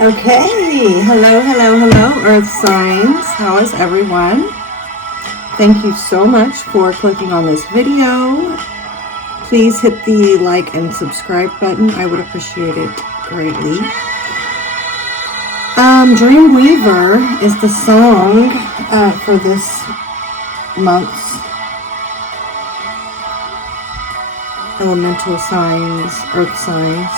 Okay, hello, Earth signs. How is everyone? Thank you so much for clicking on this video. Please hit the like and subscribe button. I would appreciate it greatly. Dreamweaver is the song for this month's elemental signs, earth signs.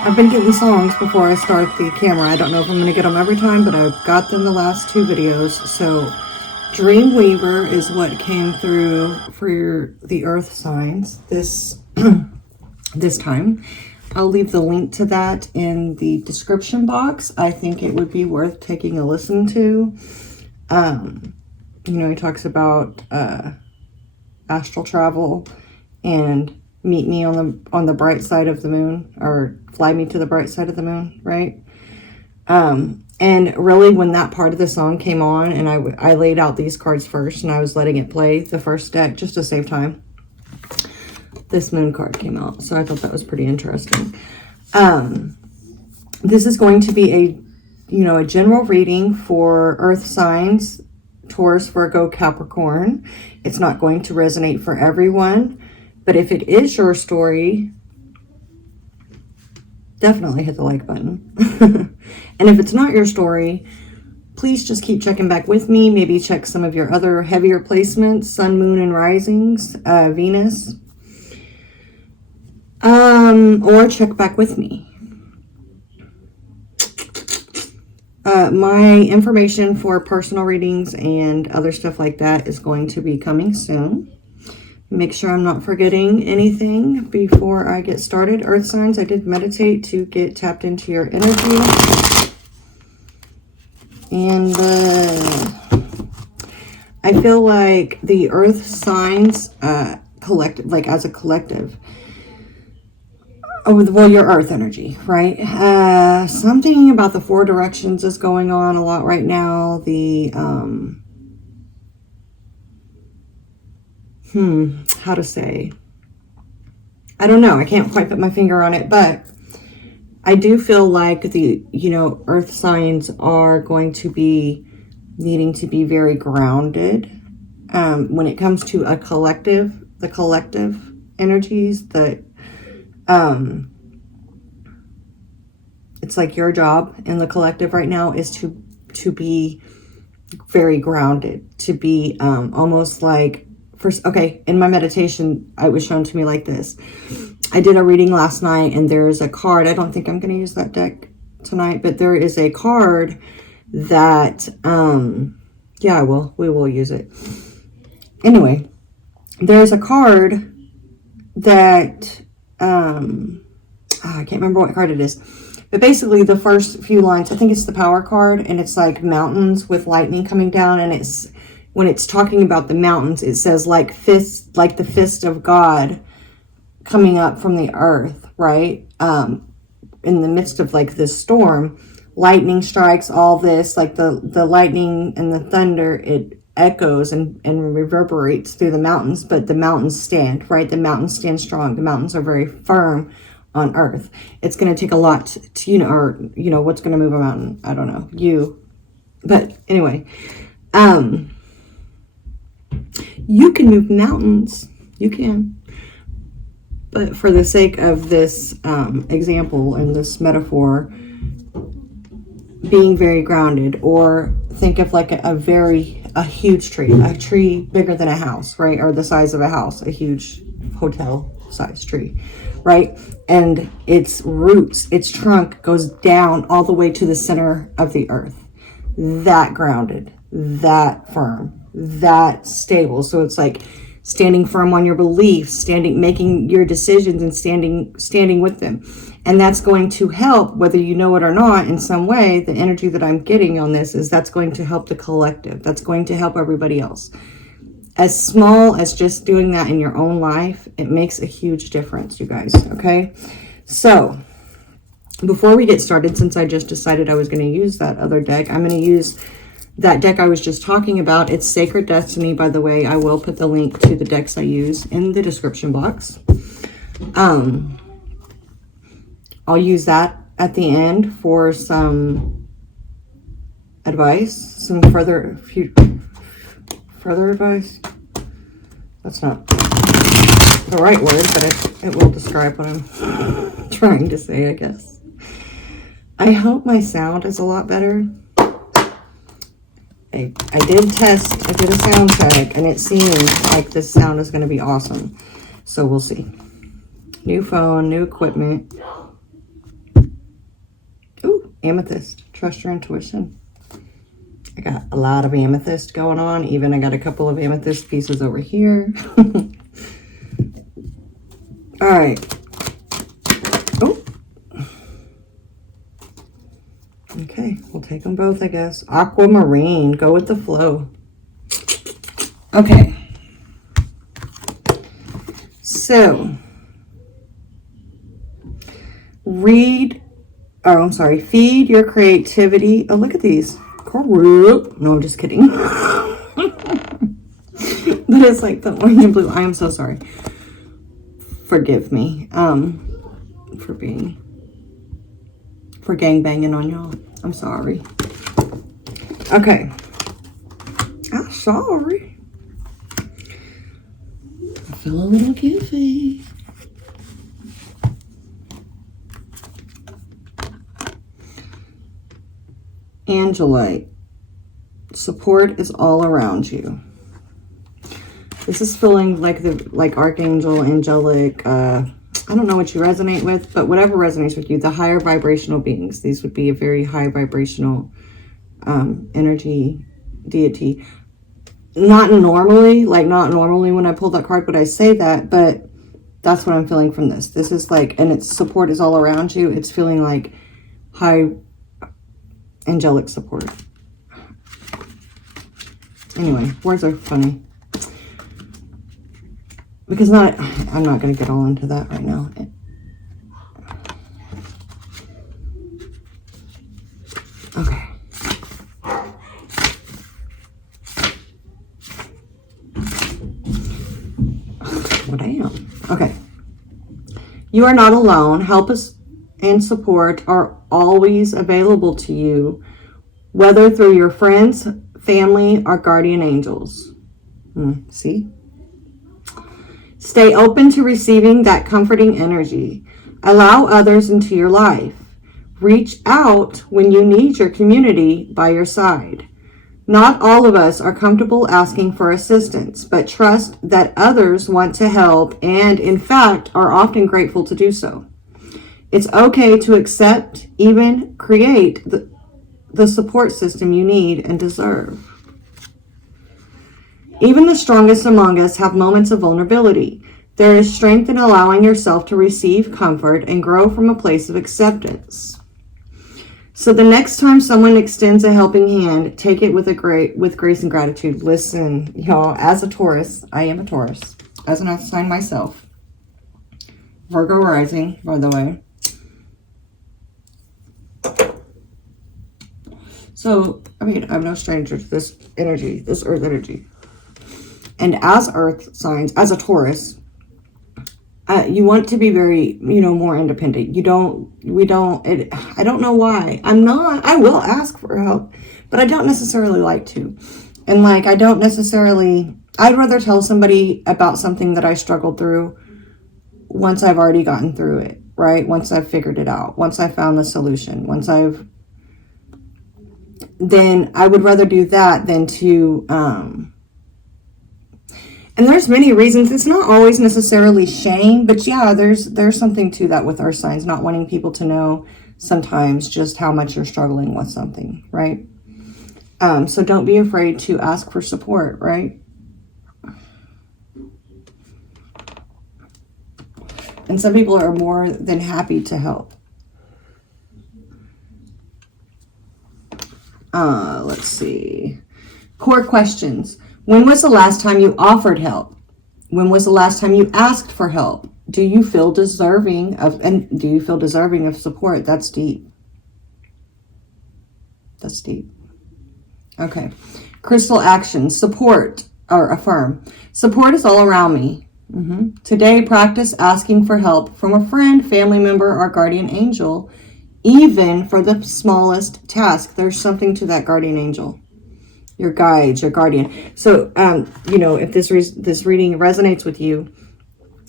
I've been getting songs before I start the camera. I don't know if I'm going to get them every time, but I've got them the last two videos. So Dreamweaver is what came through for the earth signs this this time. I'll leave the link to that in the description box. I think it would be worth taking a listen to. You know, he talks about astral travel and meet me on the bright side of the moon, or fly me to the bright side of the moon, right? And really, when that part of the song came on, and I laid out these cards first, and I was letting it play the first deck just to save time, this moon card came out. So I thought that was pretty interesting. This is going to be a general reading for earth signs, Taurus, Virgo, Capricorn. It's not going to resonate for everyone, but if it is your story, definitely hit the like button. And if it's not your story, please just keep checking back with me. Maybe check some of your other heavier placements, sun, moon, and risings, Venus. Or check back with me. My information for personal readings and other stuff like that is going to be coming soon. Make sure I'm not forgetting anything before I get started. Earth signs, I did meditate to get tapped into your energy. And I feel like the earth signs, collective, like as a collective, well, your earth energy, right? Something about the four directions is going on a lot right now. The, how to say, I don't know. I can't quite put my finger on it, but I do feel like the, earth signs are going to be needing to be very grounded. When it comes to the collective energies that, it's like your job in the collective right now is to be very grounded, to be, almost like, in my meditation, it was shown to me like this. I did a reading last night, and there's a card. I don't think I'm going to use that deck tonight, but there is a card that, we will use it. Anyway, there's a card that, I can't remember what card it is, but basically the first few lines, I think it's the power card, and it's like mountains with lightning coming down, and it's, when it's talking about the mountains, it says like the fist of God coming up from the earth, right? In the midst of like this storm, lightning strikes, all this, like the lightning and the thunder, it echoes and reverberates through the mountains, but the mountains stand, right? The mountains stand strong. The mountains are very firm on earth. It's going to take a lot to, what's going to move a mountain? I don't know, but anyway, you can move mountains, you can, but for the sake of this example and this metaphor, being very grounded, or think of like a huge tree, a tree bigger than a house, right? Or the size of a house, a huge hotel size tree, right? And its roots, its trunk goes down all the way to the center of the earth. That grounded, that firm, that stable. So it's like standing firm on your beliefs, making your decisions and standing with them. And that's going to help, whether you know it or not, in some way. The energy that I'm getting on this is that's going to help the collective. That's going to help everybody else. As small as just doing that in your own life, it makes a huge difference, you guys, okay? So before we get started, since I just decided I was going to use that other deck, I'm going to use that deck I was just talking about. It's Sacred Destiny, by the way. I will put the link to the decks I use in the description box. I'll use that at the end for some advice, some further advice. That's not the right word, but it will describe what I'm trying to say, I guess. I hope my sound is a lot better. I did a sound check, and it seems like this sound is going to be awesome. So we'll see. New phone, new equipment. Ooh, amethyst. Trust your intuition. I got a lot of amethyst going on. Even I got a couple of amethyst pieces over here. All right. Oh. Okay, we'll take them both, I guess. Aquamarine. Go with the flow. Okay. So, feed your creativity. Oh, look at these. No, I'm just kidding. But it's like the orange and blue. I am so sorry. Forgive me for gangbanging on y'all. I'm sorry. Okay. I'm sorry. I feel a little goofy. Angelite. Support is all around you. This is feeling like archangel, angelic. I don't know what you resonate with, but whatever resonates with you, the higher vibrational beings. These would be a very high vibrational energy deity. Not normally when I pull that card would I say that, but that's what I'm feeling from this. This is like, and its support is all around you. It's feeling like high angelic support. Anyway, words are funny. Because I'm not going to get all into that right now. Okay. What I am. Okay. You are not alone. Help and support are always available to you, whether through your friends, family, or guardian angels. See? Stay open to receiving that comforting energy. Allow others into your life. Reach out when you need your community by your side. Not all of us are comfortable asking for assistance, but trust that others want to help and, in fact, are often grateful to do so. It's okay to accept, even create the support system you need and deserve. Even the strongest among us have moments of vulnerability. There is strength in allowing yourself to receive comfort and grow from a place of acceptance. So the next time someone extends a helping hand, take it with grace and gratitude. Listen, y'all, as a Taurus, I am a Taurus, as an earth sign myself. Virgo rising, by the way. So, I'm no stranger to this energy, this earth energy. And as earth signs, as a Taurus, you want to be very, more independent. I don't know why. I will ask for help, but I don't necessarily like to. And I'd rather tell somebody about something that I struggled through once I've already gotten through it, right? Once I've figured it out, once I've found the solution, then I would rather do that than to, and there's many reasons. It's not always necessarily shame, but yeah, there's something to that with earth signs, not wanting people to know sometimes just how much you're struggling with something, right? So don't be afraid to ask for support, right? And some people are more than happy to help. Let's see. Core questions. When was the last time you offered help? When was the last time you asked for help? Do you feel deserving of support? That's deep. That's deep. Okay. Crystal action. Support or affirm. Support is all around me. Today, practice asking for help from a friend, family member, or guardian angel Even for the smallest task, there's something to that guardian angel, your guide, your guardian. So, you know, if this reading resonates with you,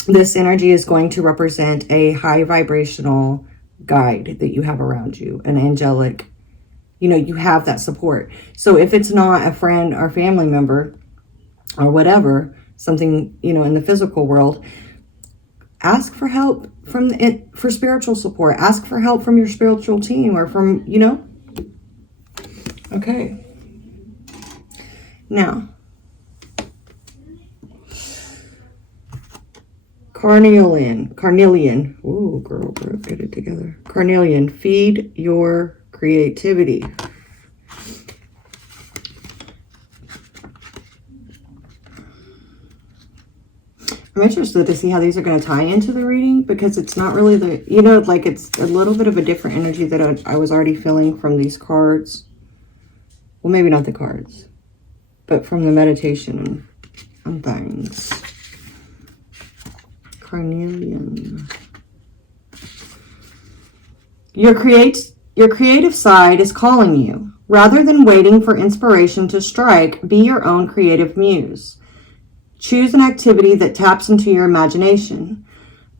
this energy is going to represent a high vibrational guide that you have around you, an angelic, you know, you have that support. So if it's not a friend or family member or whatever, something, you know, in the physical world, ask for help from for spiritual support. Ask for help from your spiritual team or from, you know. Okay. Now, Carnelian. Ooh, girl, get it together. Carnelian, feed your creativity. I'm interested to see how these are going to tie into the reading, because it's not really the, you know, like it's a little bit of a different energy that I was already feeling from these cards. Well, maybe not the cards, but from the meditation and things. Carnelian. Your creative side is calling you. Rather than waiting for inspiration to strike, be your own creative muse. Choose an activity that taps into your imagination.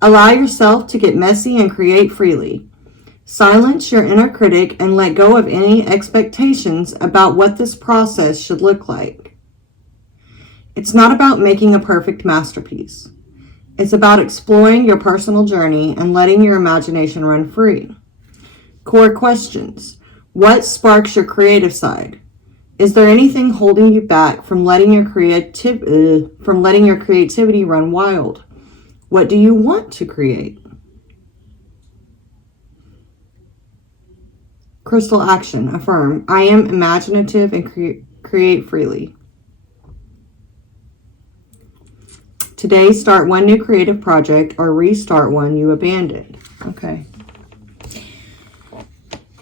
Allow yourself to get messy and create freely. Silence your inner critic and let go of any expectations about what this process should look like. It's not about making a perfect masterpiece. It's about exploring your personal journey and letting your imagination run free. Core questions. What sparks your creative side? Is there anything holding you back from letting your creativity run wild? What do you want to create? Crystal action. Affirm. I am imaginative and create freely. Today, start one new creative project or restart one you abandoned. Okay.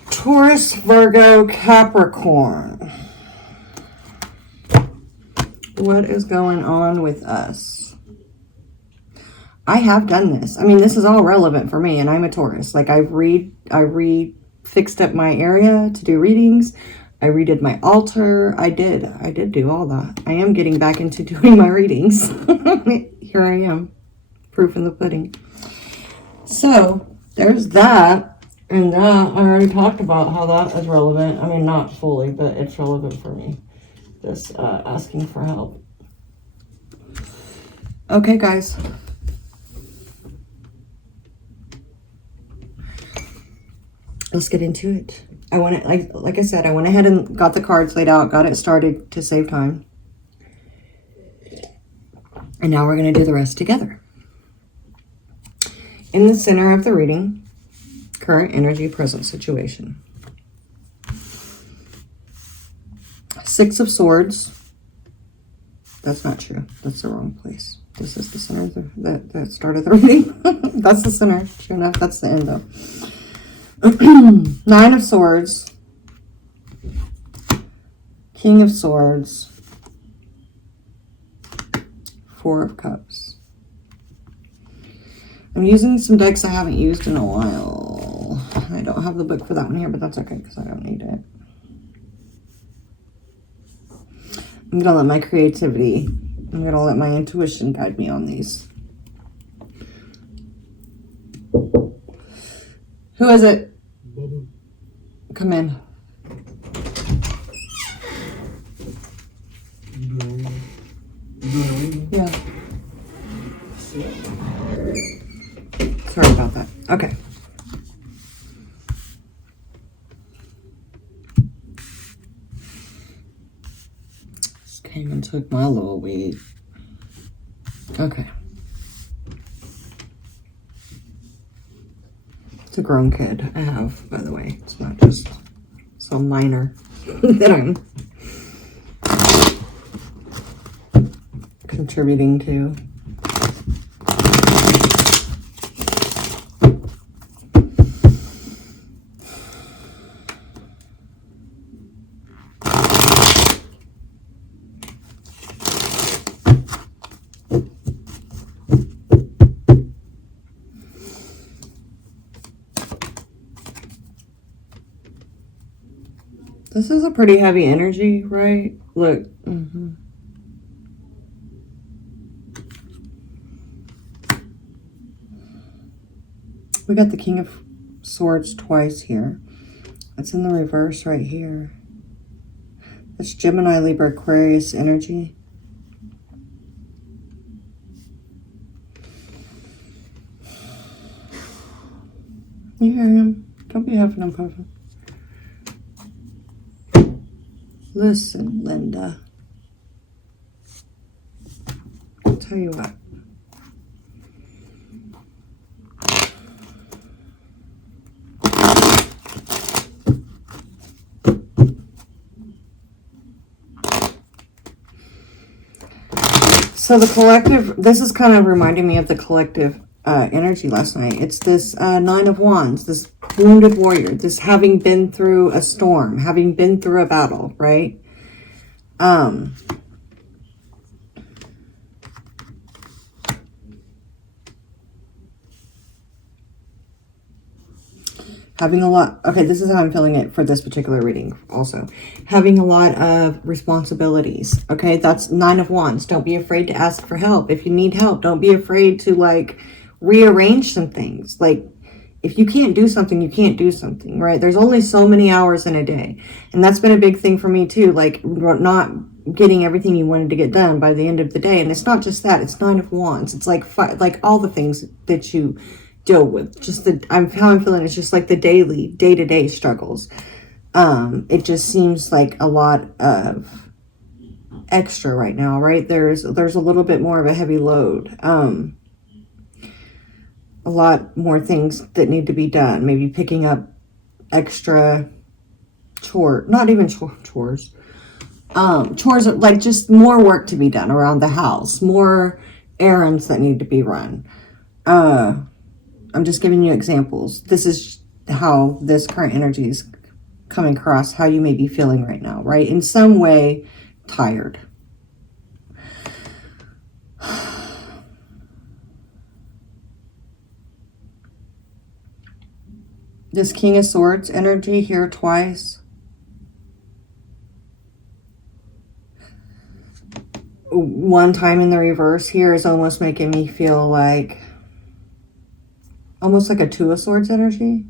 Taurus, Virgo, Capricorn. What is going on with us? I have done this. I mean, this is all relevant for me, and I'm a Taurus. Like, I fixed up my area to do readings. I redid my altar. I did do all that. I am getting back into doing my readings. Here I am. Proof in the pudding. So, there's that. And that, I already talked about how that is relevant. I mean, not fully, but it's relevant for me. This asking for help. Okay, guys. Let's get into it. I want to, like I said, I went ahead and got the cards laid out, got it started to save time. And now we're going to do the rest together. In the center of the reading, current energy, present situation. Six of Swords. That's not true. That's the wrong place. This is the center of the start of the reading. That's the center. Sure enough, that's the end though. 9 of Swords. King of Swords. 4 of Cups. I'm using some decks I haven't used in a while. I don't have the book for that one here, but that's okay because I don't need it. I'm going to let my creativity, I'm going to let my intuition guide me on these. Who is it? Come in. Yeah. Sorry about that. Okay. Just came and took my little weed. Okay. It's a grown kid I have, by the way. It's not just some minor that I'm contributing to. This is a pretty heavy energy, right? Look. We got the King of Swords twice here. It's in the reverse right here. It's Gemini, Libra, Aquarius energy. You hear him? Don't be huffing and puffing. Listen, Linda. I'll tell you what. So the collective, this is kind of reminding me of the collective energy last night. It's this Nine of Wands, this wounded warrior, this having been through a storm, having been through a battle, right? Having a lot, okay, this is how I'm feeling it for this particular reading also. Having a lot of responsibilities, okay? That's Nine of Wands. Don't be afraid to ask for help. If you need help, don't be afraid to, like, rearrange some things. Like, if you can't do something, you can't do something, right? There's only so many hours in a day. And that's been a big thing for me too, like not getting everything you wanted to get done by the end of the day. And it's not just that, it's Nine of Wands. It's like all the things that you deal with. Just how I'm feeling, it's just like the day-to-day struggles. It just seems like a lot of extra right now, right? There's a little bit more of a heavy load. A lot more things that need to be done. Maybe picking up extra not even chores. Chores, like just more work to be done around the house, more errands that need to be run. I'm just giving you examples. This is how this current energy is coming across, how you may be feeling right now, right? In some way, tired. This King of Swords energy here twice. One time in the reverse here is almost making me feel like almost like a Two of Swords energy.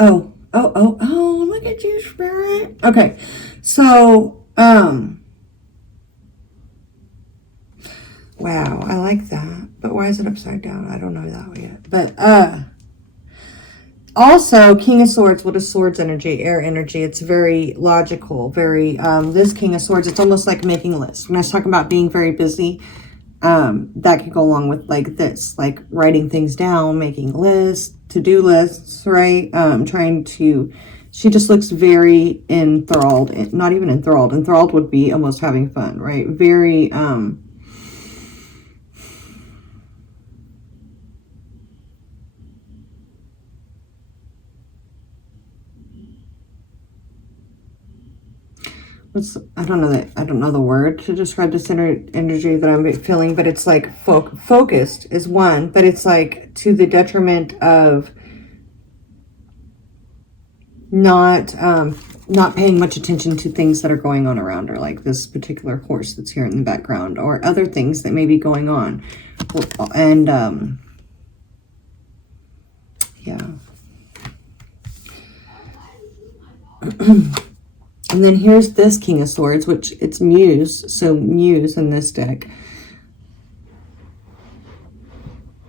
Oh, look at you, Spirit. Okay, so, wow, I like that. But why is it upside down? I don't know that one yet. But, also, King of Swords, what is Swords energy? Air energy. It's very logical, very, this King of Swords, it's almost like making lists. When I was talking about being very busy, that could go along with like this, like writing things down, making lists, to-do lists, right? She just looks very enthralled, not even enthralled. Enthralled would be almost having fun, right? Very, I don't know the word to describe this energy that I'm feeling, but it's like focused is one, but it's like to the detriment of not paying much attention to things that are going on around her, like this particular horse that's here in the background, or other things that may be going on. And yeah. And then here's this King of Swords, which it's Muse, so Muse in this deck.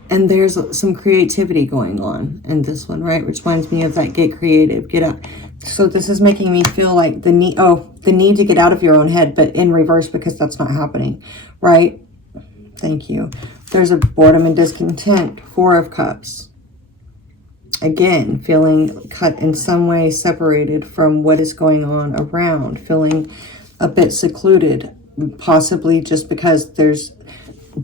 And there's some creativity going on in this one, right? Which reminds me of that get creative, get out. So this is making me feel like the need to get out of your own head, but in reverse because that's not happening, right? Thank you. There's a boredom and discontent, Four of Cups. Again, feeling cut in some way, separated from what is going on around, feeling a bit secluded, possibly just because there's,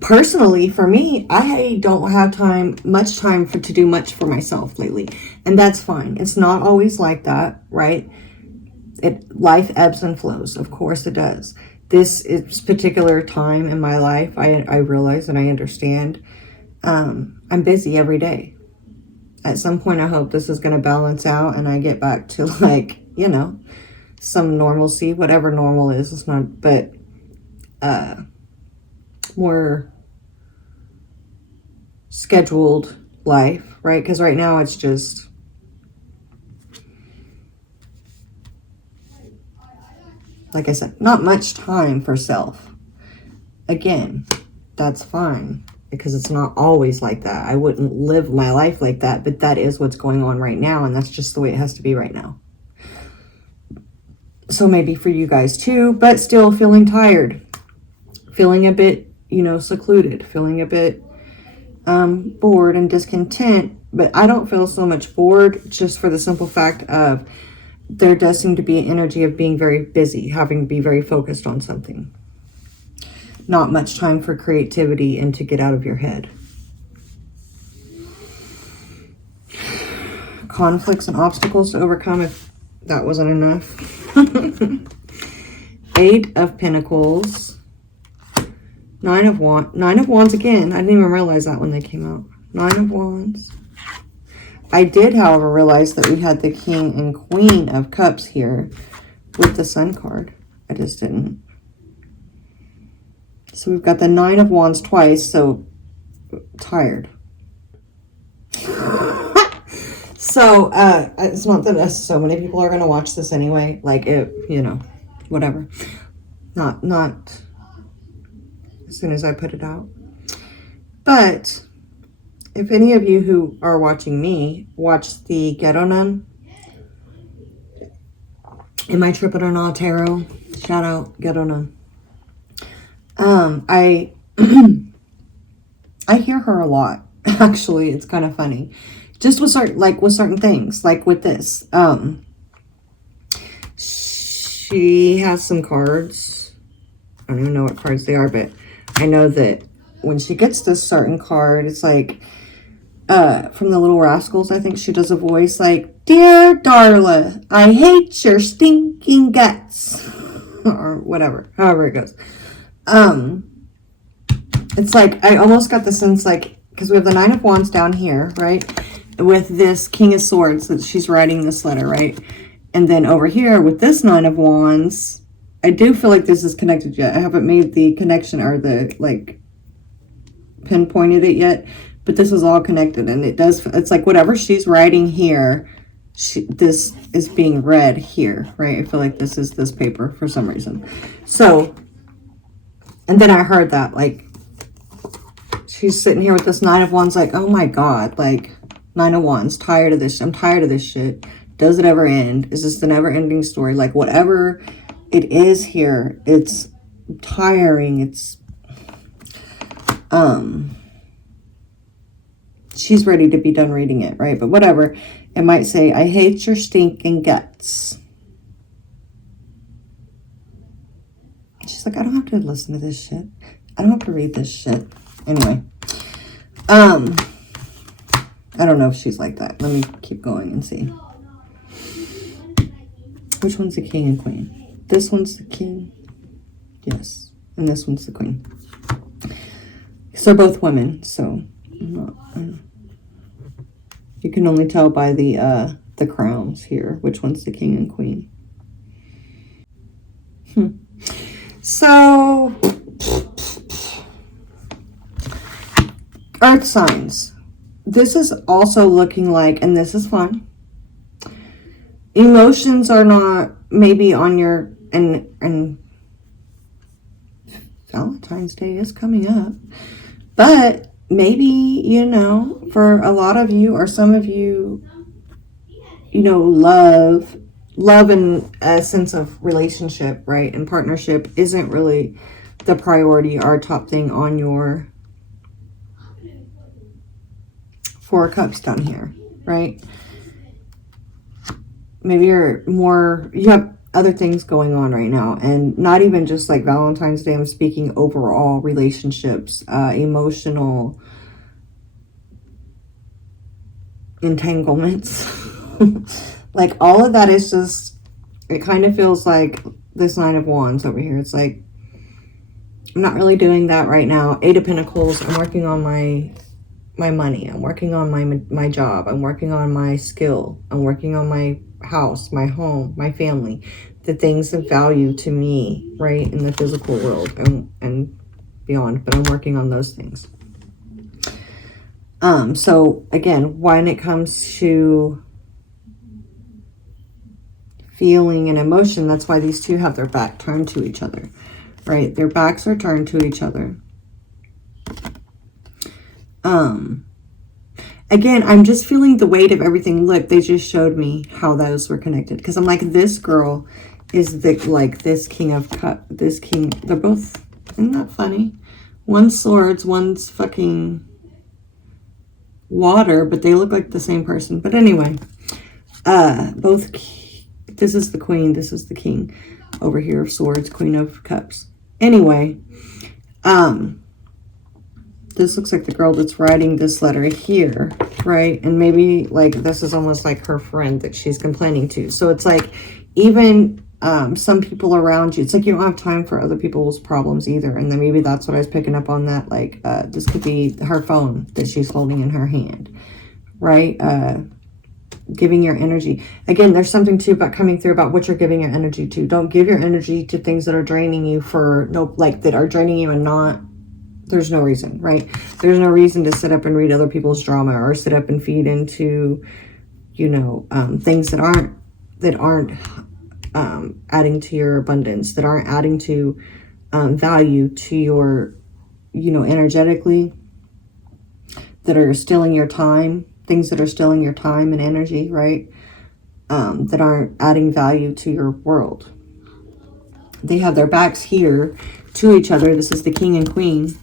personally for me, I don't have much time to do much for myself lately, and that's fine. It's not always like that, right? Life ebbs and flows, of course it does. This is particular time in my life, I realize and I understand. I'm busy every day. At some point, I hope this is going to balance out and I get back to, like, you know, some normalcy, whatever normal is. It's not, but more scheduled life, right? Because right now it's just, like I said, not much time for self. Again, that's fine, because it's not always like that. I wouldn't live my life like that, but that is what's going on right now, and that's just the way it has to be right now. So maybe for you guys too, but still feeling tired, feeling a bit, you know, secluded, feeling a bit bored and discontent. But I don't feel so much bored, just for the simple fact of there does seem to be an energy of being very busy, having to be very focused on something. Not much time for creativity and to get out of your head. Conflicts and obstacles to overcome, if that wasn't enough. 8 of Pentacles. 9 of Wands again. I didn't even realize that when they came out. 9 of Wands. I did, however, realize that we had the King and Queen of Cups here with the Sun card. I just didn't. So we've got the 9 of Wands twice, so tired. So, it's not that so many people are going to watch this anyway. Like, it, you know, whatever. Not as soon as I put it out. But if any of you who are watching me watch the Ghetto Nun in my Triple or Not Tarot, shout out Ghetto Nun. I hear her a lot. Actually, it's kind of funny. Just with certain things, like with this. She has some cards. I don't even know what cards they are, but I know that when she gets this certain card, it's like from the Little Rascals, I think she does a voice like, "Dear Darla, I hate your stinking guts," or whatever, however it goes. It's like, I almost got the sense, like, because we have the 9 of Wands down here, right? With this King of Swords that she's writing this letter, right? And then over here with this 9 of Wands, I do feel like this is connected yet. I haven't made the connection or the, like, pinpointed it yet, but this is all connected, and it does, it's like whatever she's writing here, this is being read here, right? I feel like this is this paper for some reason. So, and then I heard that, like, she's sitting here with this 9 of Wands, like, oh my God, like, 9 of Wands, tired of this. I'm tired of this shit. Does it ever end? Is this the never-ending story? Like, whatever it is here, it's tiring. It's, she's ready to be done reading it, right? But whatever. It might say, I hate your stinking guts. She's like, I don't have to listen to this shit. I don't have to read this shit. Anyway. I don't know if she's like that. Let me keep going and see. Which one's the King and Queen? This one's the King. Yes. And this one's the Queen. So both women. So you can only tell by the crowns here which one's the King and Queen. So Earth signs. This is also looking like, and this is fun, emotions are not maybe on your, and Valentine's Day is coming up, but maybe, you know, for a lot of you or some of you, you know, love and a sense of relationship, right, and partnership isn't really the priority or top thing on your 4 of Cups down here. right? Maybe you have other things going on right now, and not even just like Valentine's Day. I'm speaking overall relationships, emotional entanglements. Like all of that is just, it kind of feels like this Nine of Wands over here. It's like, I'm not really doing that right now. Eight of Pentacles, I'm working on my money. I'm working on my job. I'm working on my skill. I'm working on my house, my home, my family, the things of value to me, right, in the physical world and beyond. But I'm working on those things. So again, when it comes to feeling and emotion, that's why these two have their back turned to each other, right? Their backs are turned to each other. Again, I'm just feeling the weight of everything. Look, they just showed me how those were connected. Because I'm like, this girl is this King of Cups, this King. They're both, isn't that funny? One's swords, one's fucking water, but they look like the same person. But anyway, both, this is the Queen, this is the King over here of Swords, Queen of Cups. Anyway, this looks like the girl that's writing this letter here, right? And maybe like this is almost like her friend that she's complaining to. So it's like even some people around you, it's like you don't have time for other people's problems either. And then maybe that's what I was picking up on, that like this could be her phone that she's holding in her hand, right? Giving your energy. Again, there's something too about coming through about what you're giving your energy to. Don't give your energy to things that are draining you that are draining you and not, there's no reason, right? There's no reason to sit up and read other people's drama or sit up and feed into, you know, things that aren't adding to your abundance, that aren't adding to value to your, you know, energetically, that are stealing your time, things that are stealing your time and energy, right? That aren't adding value to your world. They have their backs here to each other. This is the King and Queen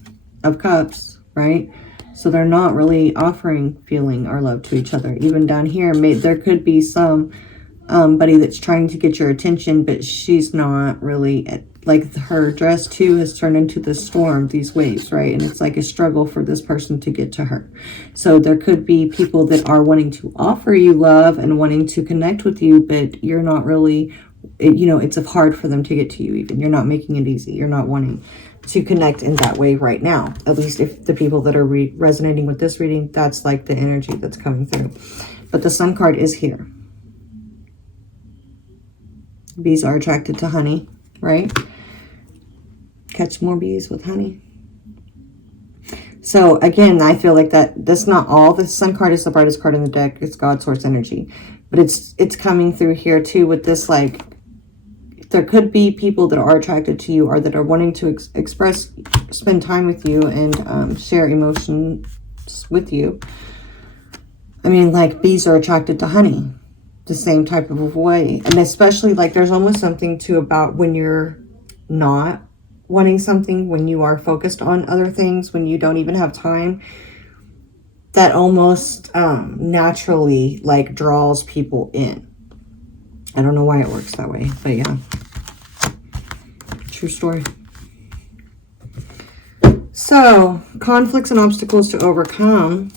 of Cups, right? So they're not really offering feeling or love to each other. Even down here, there could be somebody that's trying to get your attention, but she's not really, like her dress too has turned into the storm, these waves, right? And it's like a struggle for this person to get to her. So there could be people that are wanting to offer you love and wanting to connect with you, but you're not really, you know, it's hard for them to get to you even. You're not making it easy. You're not wanting to connect in that way right now. At least if the people that are resonating with this reading, that's like the energy that's coming through. But the Sun card is here. Bees are attracted to honey, right? Catch more bees with honey. So again, I feel like that's not all. The Sun card is the brightest card in the deck. It's God source energy. But it's coming through here too with this, like, there could be people that are attracted to you or that are wanting to spend time with you and share emotions with you. I mean, like, bees are attracted to honey the same type of way. And especially, like, there's almost something too about when you're not wanting something, when you are focused on other things, when you don't even have time, that almost naturally, like, draws people in. I don't know why it works that way, but yeah. True story. So, conflicts and obstacles to overcome.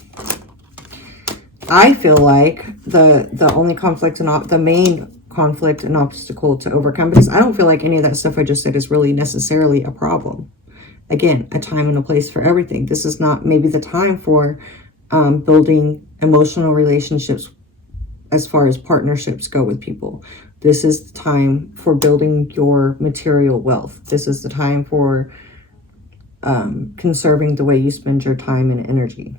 I feel like the only conflict and the main conflict and obstacle to overcome, because I don't feel like any of that stuff I just said is really necessarily a problem. Again, a time and a place for everything. This is not maybe the time for building emotional relationships as far as partnerships go with people. This is the time for building your material wealth. This is the time for conserving the way you spend your time and energy.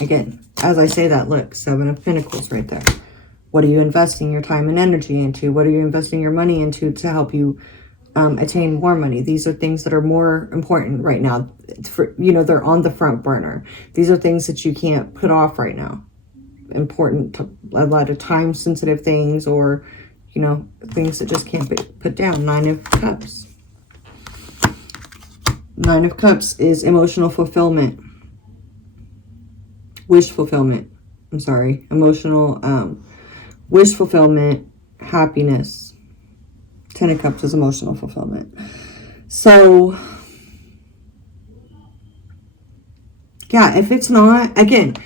Again, as I say that, look, Seven of Pentacles right there. What are you investing your time and energy into? What are you investing your money into to help you attain more money? These are things that are more important right now. You know, they're on the front burner. These are things that you can't put off right now. Important to a lot of time sensitive things, or, you know, things that just can't be put down. Nine of Cups. Nine of Cups is emotional fulfillment, wish fulfillment, I'm sorry, emotional, wish fulfillment, happiness. 10 of Cups is emotional fulfillment. So, yeah, if it's not, again,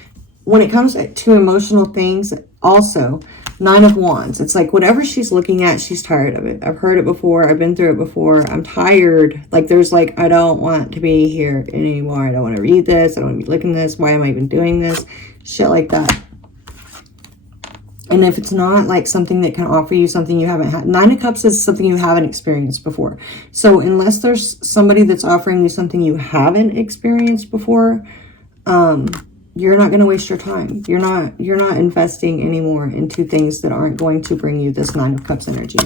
when it comes to emotional things, also, 9 of Wands. It's like whatever she's looking at, she's tired of it. I've heard it before. I've been through it before. I'm tired. Like, there's like, I don't want to be here anymore. I don't want to read this. I don't want to be looking at this. Why am I even doing this? Shit like that. And if it's not like something that can offer you something you haven't had, 9 of Cups is something you haven't experienced before. So unless there's somebody that's offering you something you haven't experienced before, you're not going to waste your time. You're not investing anymore into things that aren't going to bring you this 9 of Cups energy.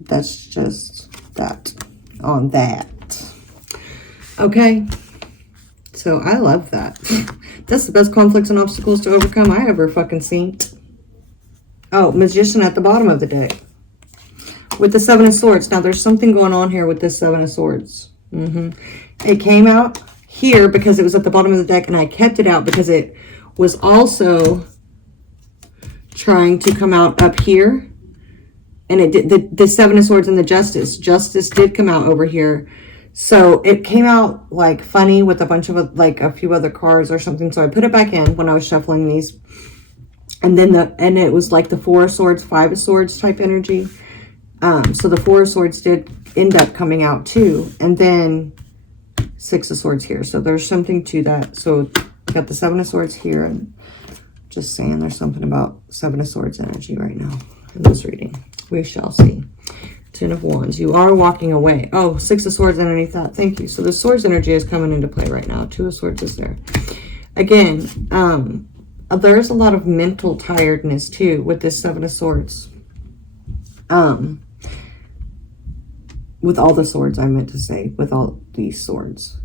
That's just that on that. Okay. So I love that. That's the best conflicts and obstacles to overcome I ever fucking seen. Oh, Magician at the bottom of the deck. With the 7 of Swords. Now there's something going on here with this 7 of Swords. It came out here because it was at the bottom of the deck, and I kept it out because it was also trying to come out up here. And it did, the 7 of Swords and the Justice did come out over here. So it came out like funny with a bunch of like a few other cards or something. So I put it back in when I was shuffling these, and then it was like the 4 of Swords, 5 of Swords type energy. So the 4 of Swords did end up coming out too, and then 6 of Swords here. So there's something to that. So I got the 7 of Swords here, and just saying there's something about 7 of Swords energy right now in this reading. We shall see. 10 of Wands. You are walking away. Oh, 6 of Swords underneath that. Thank you. So the Swords energy is coming into play right now. 2 of Swords is there. Again, there's a lot of mental tiredness too with this 7 of Swords. With all the swords, I meant to say, with all these swords.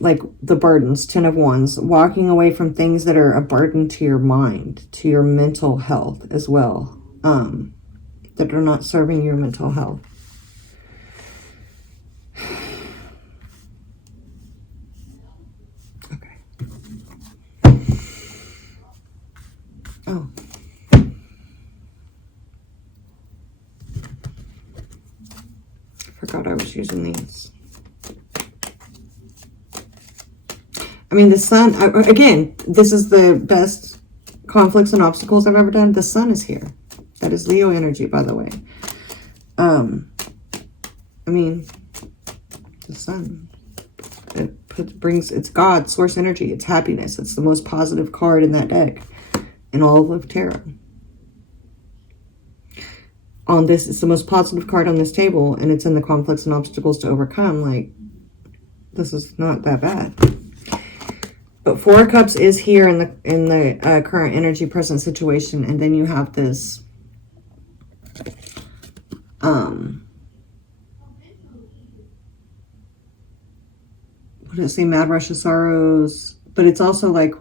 Like the burdens, 10 of Wands, walking away from things that are a burden to your mind, to your mental health as well, that are not serving your mental health. Oh. Forgot I was using these. I mean, the Sun, again, this is the best conflicts and obstacles I've ever done. The Sun is here. That is Leo energy, by the way. I mean, the Sun. It brings, it's God, source energy, it's happiness. It's the most positive card in that deck. In all of tarot. On this, it's the most positive card on this table, and it's in the conflicts and obstacles to overcome. Like, this is not that bad. But 4 of Cups is here in the current energy present situation, and then you have this what did it say? Mad rush of sorrows, but it's also like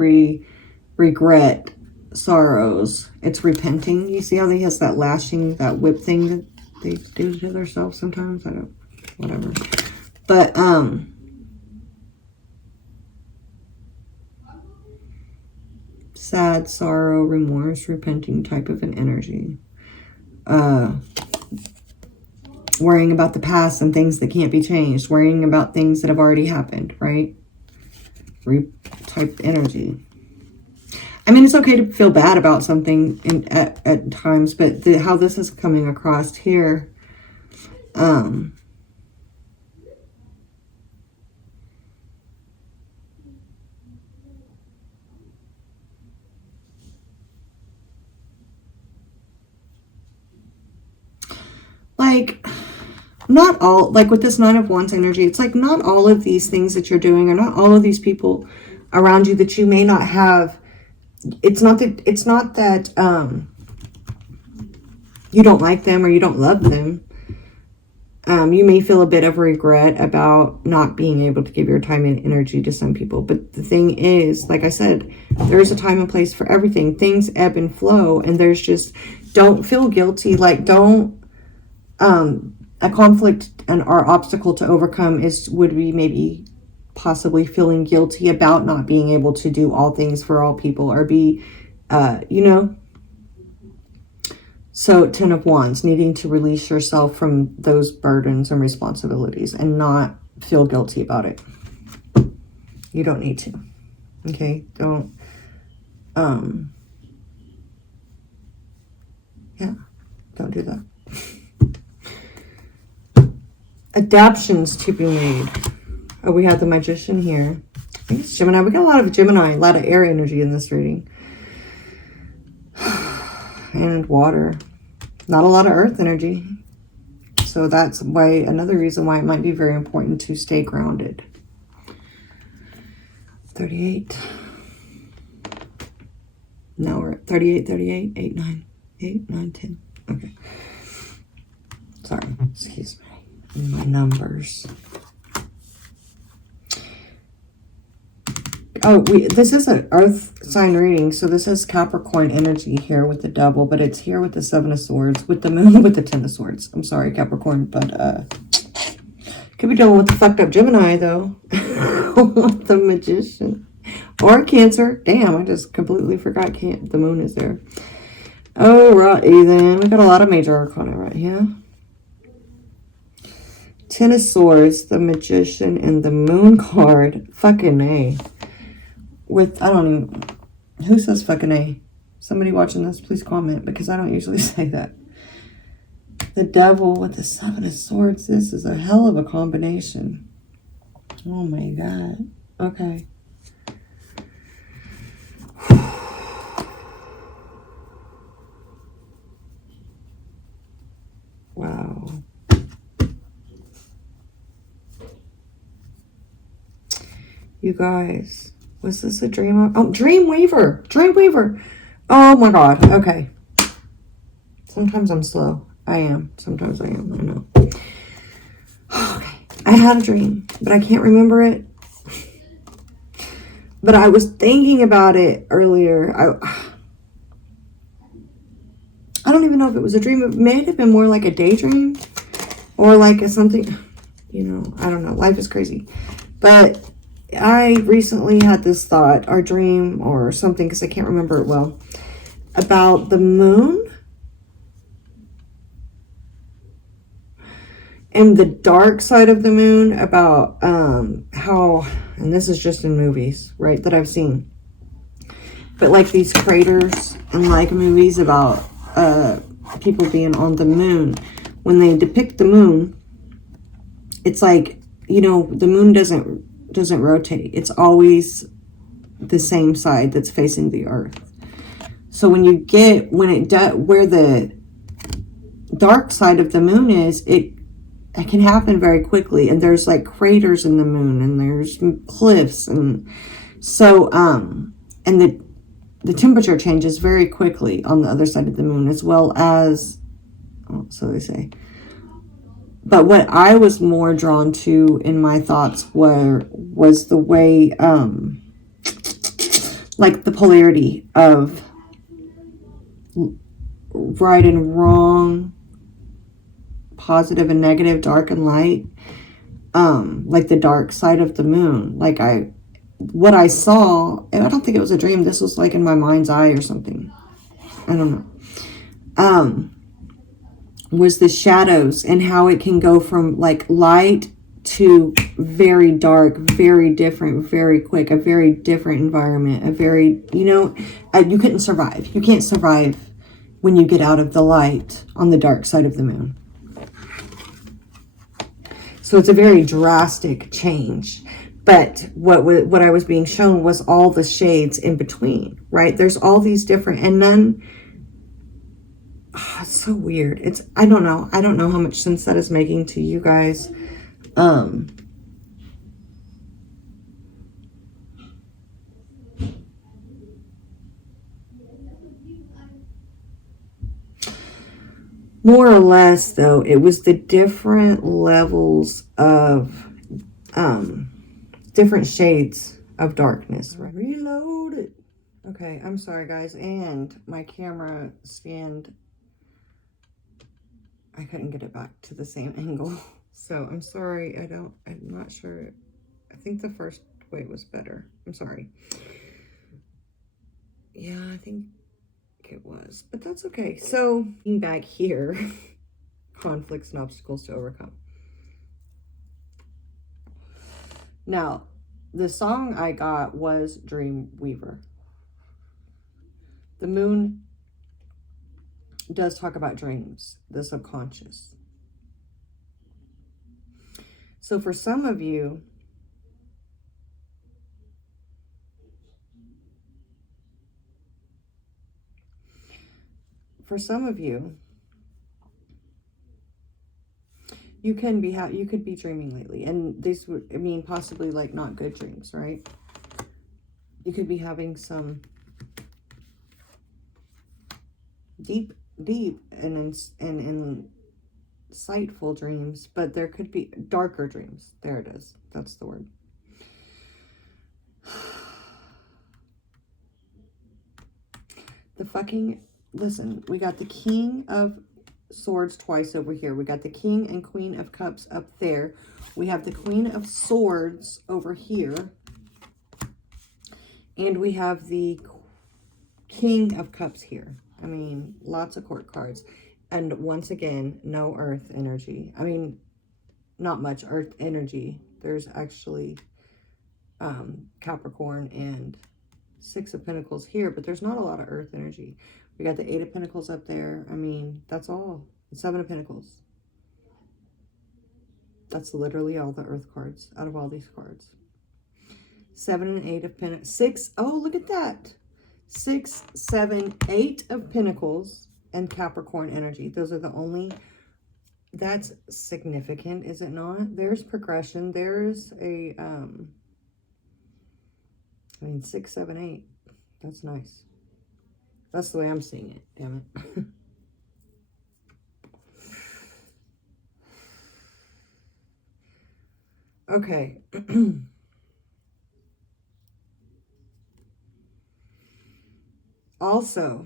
regret. Sorrows. It's repenting. You see how he has that lashing, that whip thing that they do to themselves sometimes? I don't, whatever. But, sad, sorrow, remorse, repenting type of an energy. Worrying about the past and things that can't be changed. Worrying about things that have already happened, right? Type energy. I mean, it's okay to feel bad about something at times, but how this is coming across here, like, not all, like with this 9 of Wands energy, it's like not all of these things that you're doing, or not all of these people around you that you may not have. It's not that you don't like them or you don't love them. You may feel a bit of regret about not being able to give your time and energy to some people. But the thing is, like I said, there's a time and place for everything. Things ebb and flow, and there's just, don't feel guilty. Like, don't, a conflict and our obstacle to overcome would be maybe possibly feeling guilty about not being able to do all things for all people, or be, you know. So 10 of Wands, needing to release yourself from those burdens and responsibilities and not feel guilty about it. You don't need to. Okay? Don't, yeah, don't do that. Adaptions to be made. Oh, we have the Magician here. I think it's Gemini. We got a lot of Gemini, a lot of air energy in this reading. And water. Not a lot of earth energy. So that's why, another reason why it might be very important to stay grounded. 38. Now we're at 38, 38, 8, 9, 8, 9, 10. Okay. Sorry, excuse me. My numbers. Oh, this is an earth sign reading, so this is Capricorn energy here with the Devil, but it's here with the 7 of Swords, with the Moon, with the 10 of Swords. I'm sorry, Capricorn, but could be dealing with the fucked up Gemini, though. With the Magician. Or Cancer. Damn, I just completely forgot the Moon is there. Alrighty then. We got a lot of major arcana right here. 10 of Swords, the Magician, and the Moon card. Fucking A. With, I don't even, who says fucking A? Somebody watching this, please comment, because I don't usually say that. The Devil with the 7 of Swords. This is a hell of a combination. Oh my God. Okay. Wow. You guys. Was this a dream? Oh, Dreamweaver. Dreamweaver. Oh my God. Okay. Sometimes I'm slow. I am. Sometimes I am. I know. Okay. I had a dream, but I can't remember it. But I was thinking about it earlier. I don't even know if it was a dream. It may have been more like a daydream or like a something, you know, I don't know. Life is crazy. But I recently had this thought or dream or something, because I can't remember it well, about the moon and the dark side of the moon, about how, and this is just in movies, right, that I've seen, but like these craters and like movies about people being on the moon, when they depict the moon, it's like, you know, the moon doesn't rotate. It's always the same side that's facing the earth. So when you get, where the dark side of the moon is, it can happen very quickly. And there's like craters in the moon, and there's cliffs. And so, and the temperature changes very quickly on the other side of the moon, as well as, oh, so they say. But what I was more drawn to in my thoughts was the way, like the polarity of right and wrong, positive and negative, dark and light, like the dark side of the moon. Like what I saw, and I don't think it was a dream. This was like in my mind's eye or something. I don't know. Was the shadows and how it can go from like light to very dark, very different, very quick, a very different environment, a very, you know, you couldn't survive. You can't survive when you get out of the light on the dark side of the moon. So it's a very drastic change. But what I was being shown was all the shades in between, right? There's all these different, and none. Oh, it's so weird. I don't know how much sense that is making to you guys. More or less, though, it was the different levels of, different shades of darkness. Right? Reload it. Okay, I'm sorry, guys. And my camera scanned I couldn't get it back to the same angle. So I'm sorry. I'm not sure. I think the first way was better. I'm sorry. Yeah, I think it was, but that's okay. So back here, conflicts and obstacles to overcome. Now, the song I got was Dream Weaver. The moon does talk about dreams, the subconscious. So for some of you, you can be you could be dreaming lately, and these would, I mean, possibly like not good dreams, right? You could be having some deep and insightful dreams, but there could be darker dreams. There it is. That's the word. Listen, we got the King of Swords twice over here. We got the King and Queen of Cups up there. We have the Queen of Swords over here. And we have the King of Cups here. I mean, lots of court cards. And once again, no earth energy. I mean, not much earth energy. There's actually Capricorn and Six of Pentacles here, but there's not a lot of earth energy. We got the Eight of Pentacles up there. I mean, that's all. Seven of Pentacles. That's literally all the earth cards out of all these cards. 7 and 8 of Pentacles. 6. Oh, look at that. 6, 7, 8 of Pentacles and Capricorn energy. Those are the only... That's significant, is it not? There's progression. There's a... I mean, 6, 7, 8. That's nice. That's the way I'm seeing it. Damn it. Okay. Also,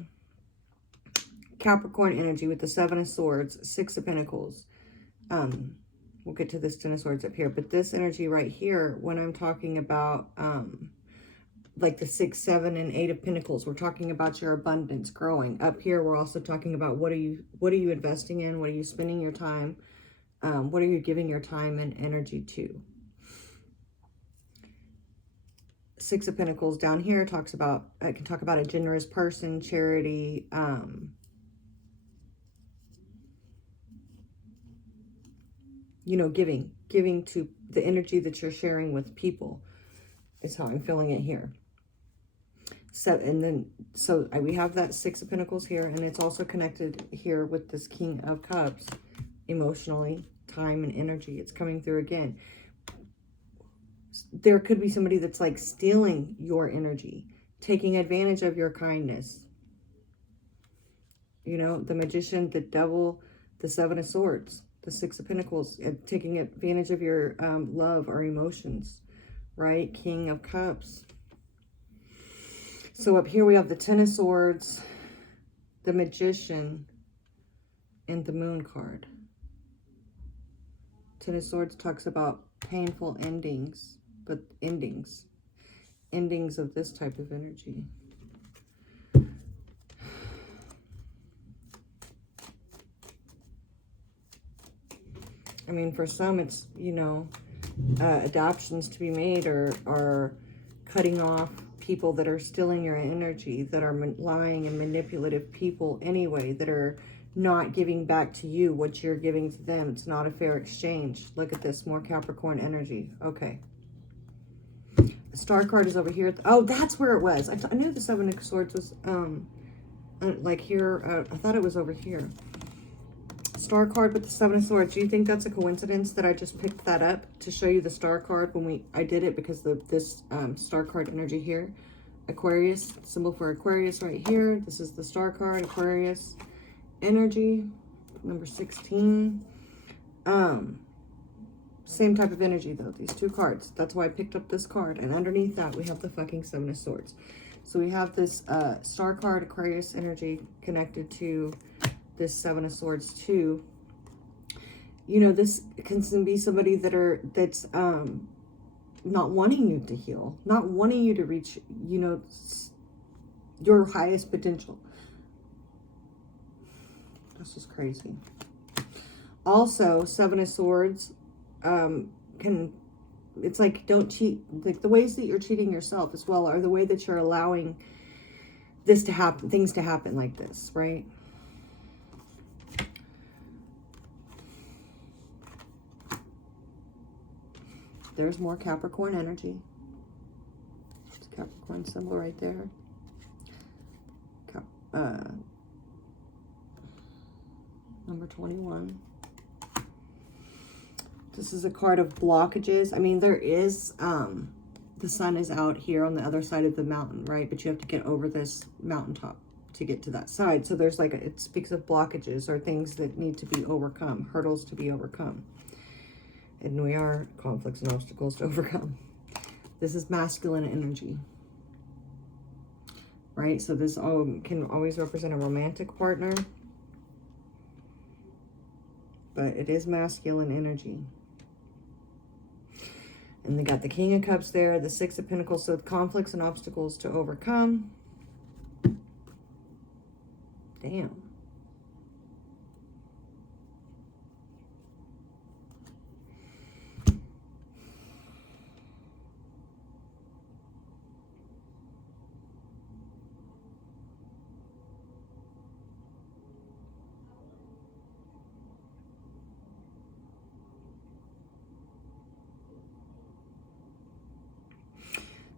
Capricorn energy with the Seven of Swords, Six of Pentacles. We'll get to this Ten of Swords up here, but this energy right here, when I'm talking about like the 6, 7, and 8 of Pentacles, we're talking about your abundance growing. Up here, we're also talking about what are you investing in? What are you spending your time? What are you giving your time and energy to? 6 of Pentacles down here talks about, I can talk about a generous person, charity, you know, giving to the energy that you're sharing with people is how I'm feeling it here. So, and then, so we have that 6 of Pentacles here, and it's also connected here with this King of Cups, emotionally, time and energy. It's coming through again. There could be somebody that's like stealing your energy, taking advantage of your kindness. You know, the Magician, the Devil, the Seven of Swords, the 6 of Pentacles, taking advantage of your love or emotions, right? King of Cups. So up here we have the 10 of Swords, the Magician, and the Moon card. 10 of Swords talks about painful endings, but endings of this type of energy. I mean, for some it's, you know, adoptions to be made, or cutting off people that are stealing your energy, that are lying and manipulative people anyway, that are not giving back to you what you're giving to them. It's not a fair exchange. Look at this, more Capricorn energy. Okay. The Star card is over here. Oh, that's where it was. I knew the 7 of Swords was like here. I thought it was over here. Star card with the 7 of Swords. Do you think that's a coincidence that I just picked that up to show you the Star card when I did it, because this Star card energy here, Aquarius, symbol for Aquarius right here. This is the Star card, Aquarius energy, number 16. Same type of energy though, these two cards. That's why I picked up this card, and underneath that we have the fucking 7 of Swords. So we have this Star card, Aquarius energy connected to this 7 of Swords too. you know, this can be somebody that's not wanting you to heal, not wanting you to reach, you know, your highest potential. This is crazy. Also, Seven of Swords it's like, don't cheat. Like, the ways that you're cheating yourself as well are the way that you're allowing this to happen, things to happen like this, right? There's more Capricorn energy. It's Capricorn symbol right there. Number 21. This is a card of blockages. I mean, there is, the sun is out here on the other side of the mountain, right? But you have to get over this mountaintop to get to that side. So there's like, it speaks of blockages or things that need to be overcome, hurdles to be overcome. And we are conflicts and obstacles to overcome. This is masculine energy, right? So this can always represent a romantic partner, but it is masculine energy. And they got the King of Cups there, the Six of Pentacles, so conflicts and obstacles to overcome. Damn.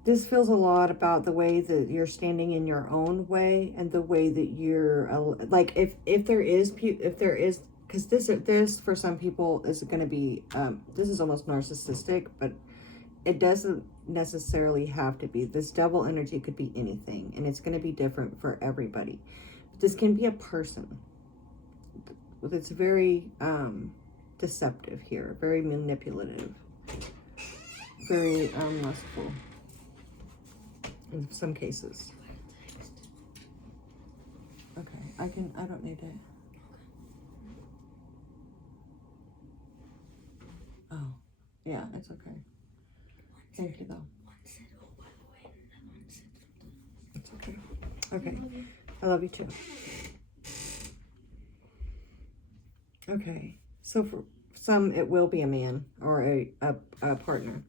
This feels a lot about the way that you're standing in your own way and the way that you're, like, if there is, because this for some people is going to be, this is almost narcissistic, but it doesn't necessarily have to be. This devil energy could be anything, and it's going to be different for everybody. But this can be a person. It's very deceptive here, very manipulative, very lustful. In some cases. Okay, I don't need it. Oh, yeah, it's okay. Thank you, though. It's okay. Okay, I love you too. Okay, so for some, it will be a man or a partner,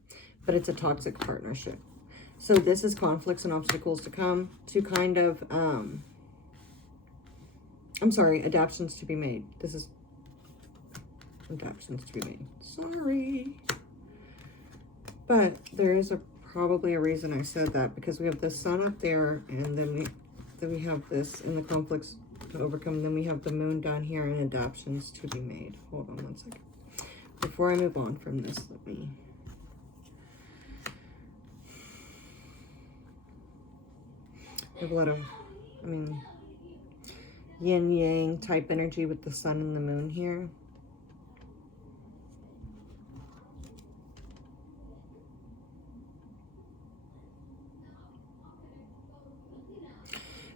but it's a toxic partnership. So this is conflicts and obstacles to come to kind of, adaptations to be made. This is adaptations to be made. Sorry. But there is probably a reason I said that, because we have the sun up there, and then we have this in the conflicts to overcome. And then we have the moon down here and adaptations to be made. Hold on one second. Before I move on from this, let me... We have a lot of, yin yang type energy with the sun and the moon here.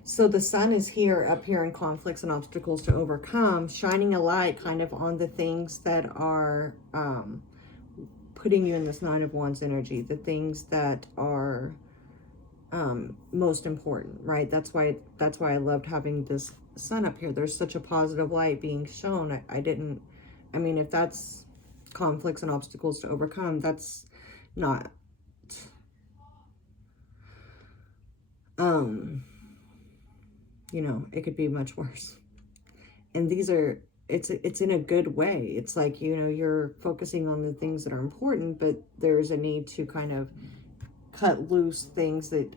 So the sun is here, up here in conflicts and obstacles to overcome, shining a light kind of on the things that are putting you in this Nine of Wands energy, the things that are most important, right? That's why I loved having this sun up here. There's such a positive light being shown. If that's conflicts and obstacles to overcome, that's not, it could be much worse. And these are, it's in a good way. It's like, you're focusing on the things that are important, but there's a need to kind of cut loose things that,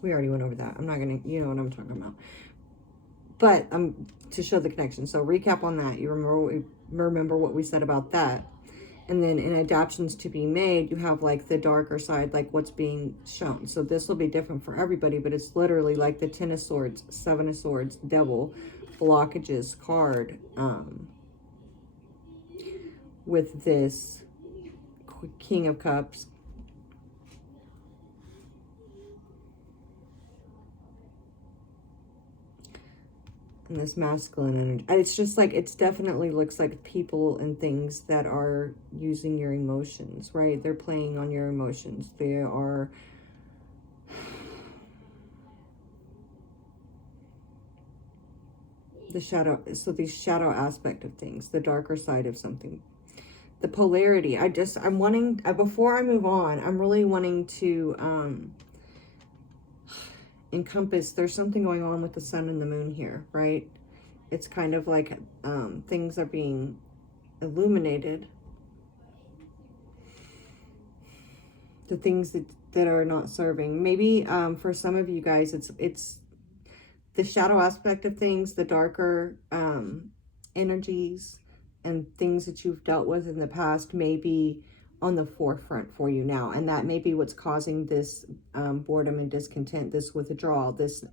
we already went over that. I'm not going to, you know what I'm talking about. But to show the connection. So recap on that. You remember what we said about that. And then in adaptations to be made, you have like the darker side, like what's being shown. So this will be different for everybody, but it's literally like the Ten of Swords, Seven of Swords, Devil, blockages card, with this King of Cups. And this masculine energy. It's just like, it's definitely looks like people and things that are using your emotions, right? They're playing on your emotions. They are... the shadow. So the shadow aspect of things, the darker side of something, the polarity. I'm wanting, before I move on, I'm really wanting to encompass, there's something going on with the sun and the moon here, right? It's kind of like things are being illuminated. The things that are not serving. Maybe for some of you guys, it's the shadow aspect of things, the darker energies and things that you've dealt with in the past may be on the forefront for you now. And that may be what's causing this boredom and discontent, this withdrawal, this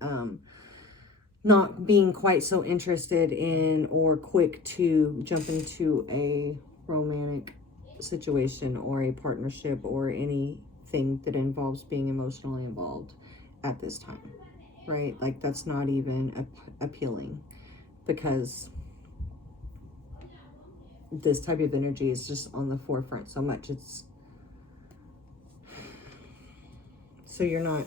not being quite so interested in or quick to jump into a romantic situation or a partnership or anything that involves being emotionally involved at this time. Right? Like, that's not even appealing, because this type of energy is just on the forefront so much. It's so you're not,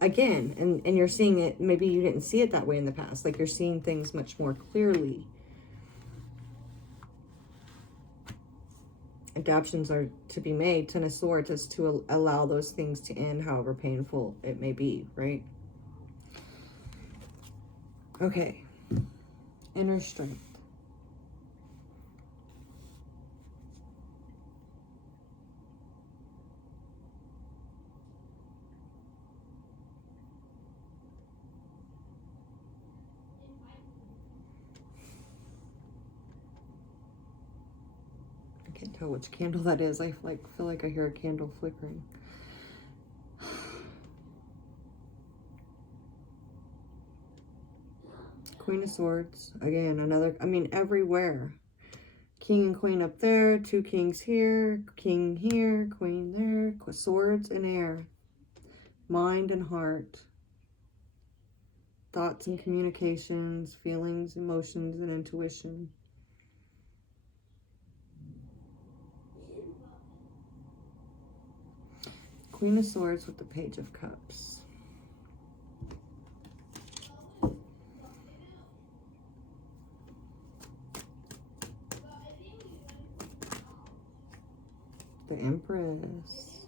again, and you're seeing it, maybe you didn't see it that way in the past, like you're seeing things much more clearly. Adaptions are to be made. Ten of Swords is to allow those things to end, however painful it may be, right? Okay, inner strength. I can't tell which candle that is. I feel like I hear a candle flickering. Queen of Swords. Again, another, I mean, everywhere. King and Queen up there. Two kings here. King here. Queen there. Swords and air. Mind and heart. Thoughts and communications. Feelings, emotions, and intuition. Queen of Swords with the Page of Cups. The Empress.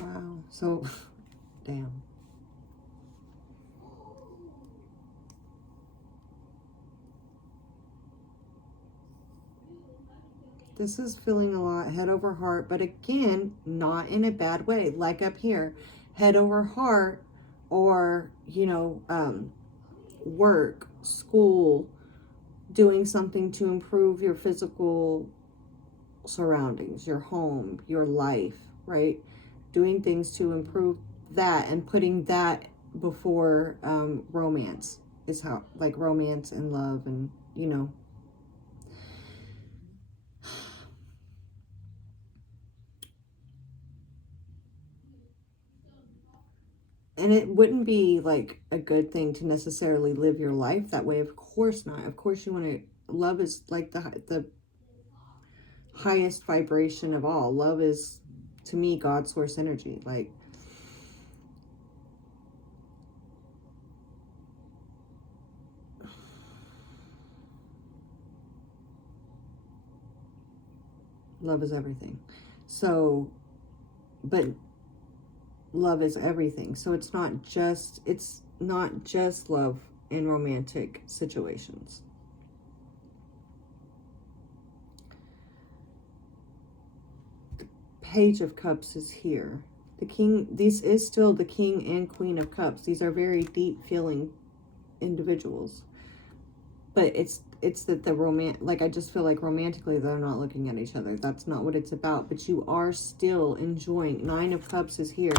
Wow. So, damn. This is feeling a lot head over heart, but again, not in a bad way. Like up here, head over heart, or, you know, work, school, doing something to improve your physical surroundings, your home, your life, right? Doing things to improve that and putting that before romance is how, like romance and love and, you know, and it wouldn't be like a good thing to necessarily live your life that way. Of course not. Of course you want to, love is like the highest vibration of all. Love is, to me, God's source energy. Like, love is everything. So, but love is everything. So it's not just love in romantic situations. The Page of Cups is here. The King, this is still the King and Queen of Cups. These are very deep feeling individuals. But it's that the like, I just feel like romantically they're not looking at each other. That's not what it's about. But you are still enjoying. Nine of Cups is here.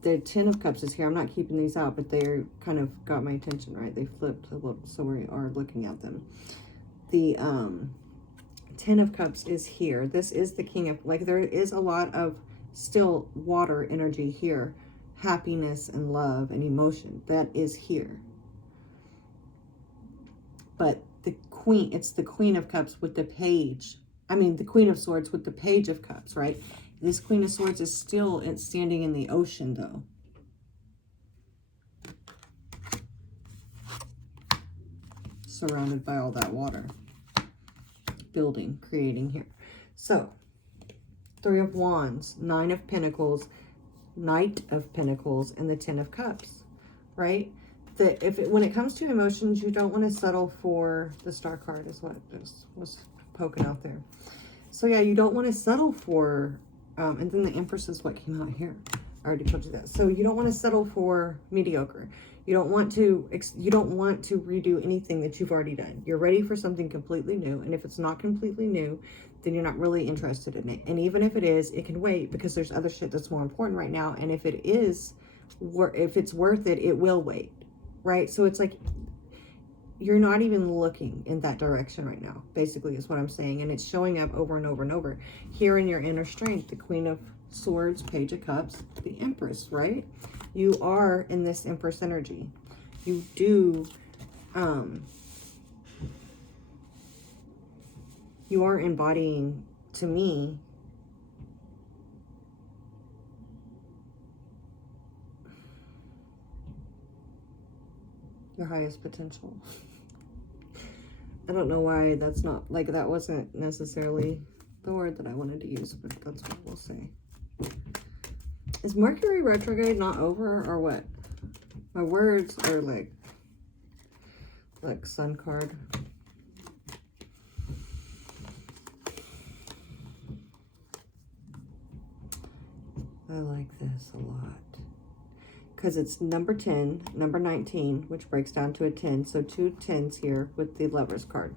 The Ten of Cups is here. I'm not keeping these out, but they're kind of got my attention, right? They flipped a little, so we are looking at them. The Ten of Cups is here. This is the King of, like, there is a lot of still water energy here. Happiness and love and emotion. That is here. But the Queen, it's the Queen of Cups with the Page. I mean, the Queen of Swords with the Page of Cups, right? This Queen of Swords is still standing in the ocean, though. Surrounded by all that water. Building, creating here. So, Three of Wands, Nine of Pentacles, Knight of Pentacles, and the Ten of Cups, right? That when it comes to emotions, you don't want to settle for the Star card is what this was poking out there. So yeah, you don't want to settle for, and then the Empress is what came out here. I already told you that. So you don't want to settle for mediocre. You don't want to redo anything that you've already done. You're ready for something completely new. And if it's not completely new, then you're not really interested in it. And even if it is, it can wait because there's other shit that's more important right now. And if it's worth it, it will wait. Right? So it's like you're not even looking in that direction right now, basically is what I'm saying. And it's showing up over and over and over. Here in your inner strength, the Queen of Swords, Page of Cups, the Empress, right? You are in this Empress energy. You do, you are embodying, to me, your highest potential. I don't know why that's not, like, that wasn't necessarily the word that I wanted to use, but that's what we'll say. Is Mercury retrograde not over or what? My words are like Sun card. I like this a lot. Because it's number 10, number 19, which breaks down to a 10. So 2 10s here with the Lover's card.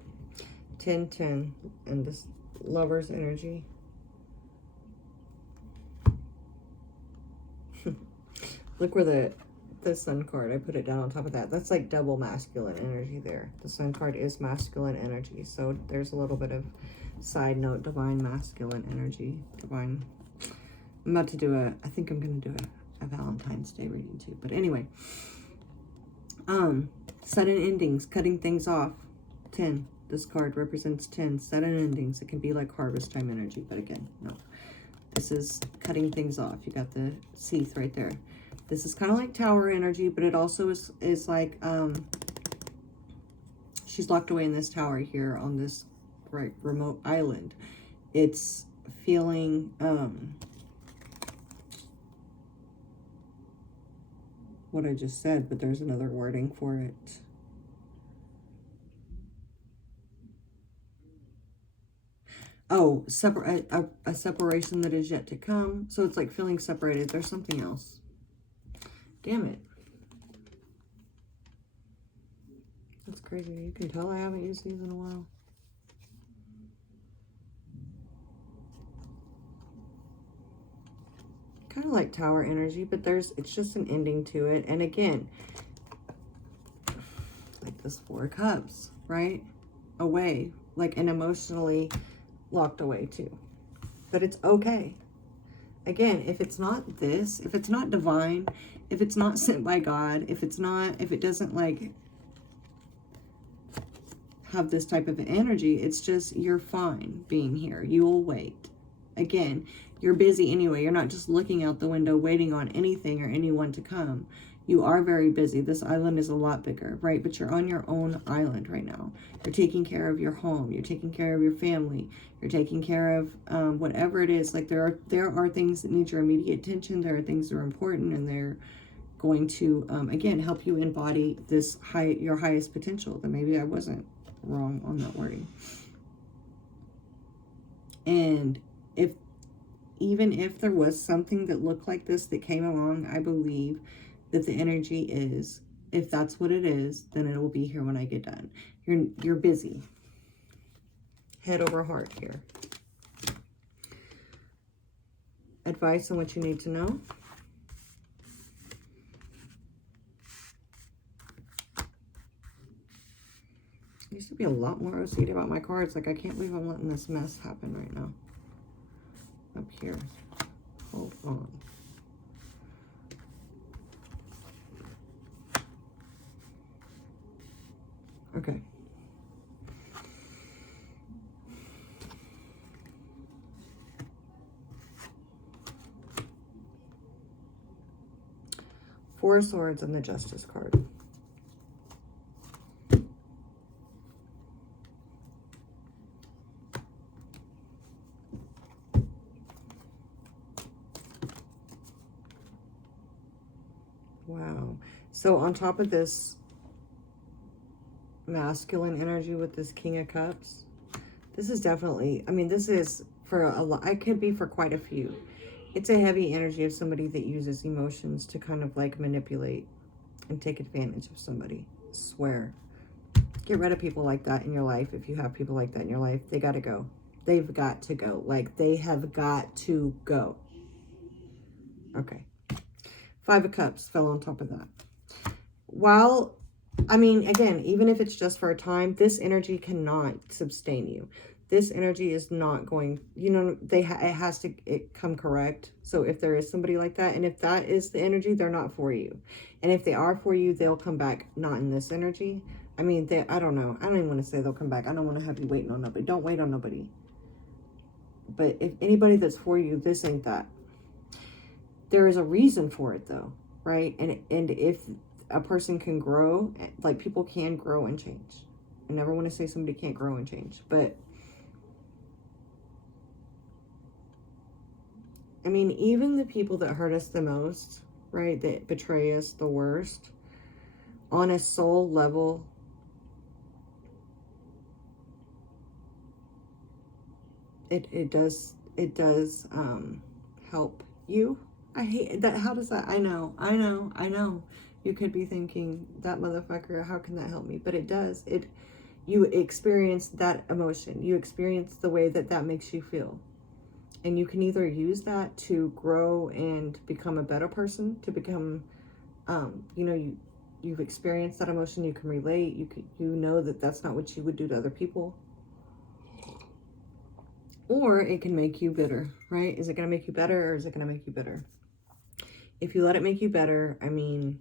10, 10, and this Lover's energy. Look where the Sun card, I put it down on top of that. That's like double masculine energy there. The Sun card is masculine energy. So there's a little bit of side note, divine masculine energy. Divine. I'm about to do I think I'm going to do a Valentine's Day reading too. But anyway. Sudden endings, cutting things off. 10. This card represents 10. Sudden endings. It can be like harvest time energy. But again, no. This is cutting things off. You got the Seath right there. This is kind of like Tower energy, but it also is like she's locked away in this tower here on this remote island. It's feeling what I just said, but there's another wording for it. Oh, a separation that is yet to come. So it's like feeling separated. There's something else. Damn it. That's crazy. You can tell I haven't used these in a while. Kind of like Tower energy, but it's just an ending to it. And again, like this 4 of Cups, right? Away, like, and emotionally locked away too. But it's okay. Again, if it's not this, if it's not divine, if it's not sent by God, if it doesn't like have this type of energy, it's just, you're fine being here. You will wait. Again, you're busy anyway. You're not just looking out the window waiting on anything or anyone to come. You are very busy. This island is a lot bigger, right? But you're on your own island right now. You're taking care of your home. You're taking care of your family. You're taking care of whatever it is. Like there are things that need your immediate attention. There are things that are important, and they're going to, again, help you embody this your highest potential. Then maybe I wasn't wrong on that wording. And even if there was something that looked like this that came along, I believe that the energy is, if that's what it is, then it will be here when I get done. You're busy. Head over heart here. Advice on what you need to know. used to be a lot more OCD about my cards. Like, I can't believe I'm letting this mess happen right now. Up here. Hold on. Okay. Four of Swords and the Justice card. Wow. So on top of this masculine energy with this King of Cups, this is definitely, I mean, this is for a lot, it could be for quite a few. It's a heavy energy of somebody that uses emotions to kind of like manipulate and take advantage of somebody. Swear. Get rid of people like that in your life. If you have people like that in your life, they got to go. They've got to go. Like, they have got to go. Okay. Five of Cups fell on top of that. While, I mean, again, even if it's just for a time, this energy cannot sustain you. This energy is not going, you know, it has to come correct. So if there is somebody like that, and if that is the energy, they're not for you. And if they are for you, they'll come back not in this energy. I mean, I don't know. I don't even want to say they'll come back. I don't want to have you waiting on nobody. Don't wait on nobody. But if anybody that's for you, this ain't that. There is a reason for it, though, right? And if a person can grow, like, people can grow and change. I never want to say somebody can't grow and change, but I mean, even the people that hurt us the most, right, that betray us the worst, on a soul level, it does help you. I hate that. How does that? I know. You could be thinking, that motherfucker, how can that help me? But it does. You experience that emotion. You experience the way that makes you feel. And you can either use that to grow and become a better person, to become, you know, you've experienced that emotion, you can relate, you know that that's not what you would do to other people. Or it can make you bitter, right? Is it going to make you better, or is it going to make you bitter? If you let it make you better, I mean,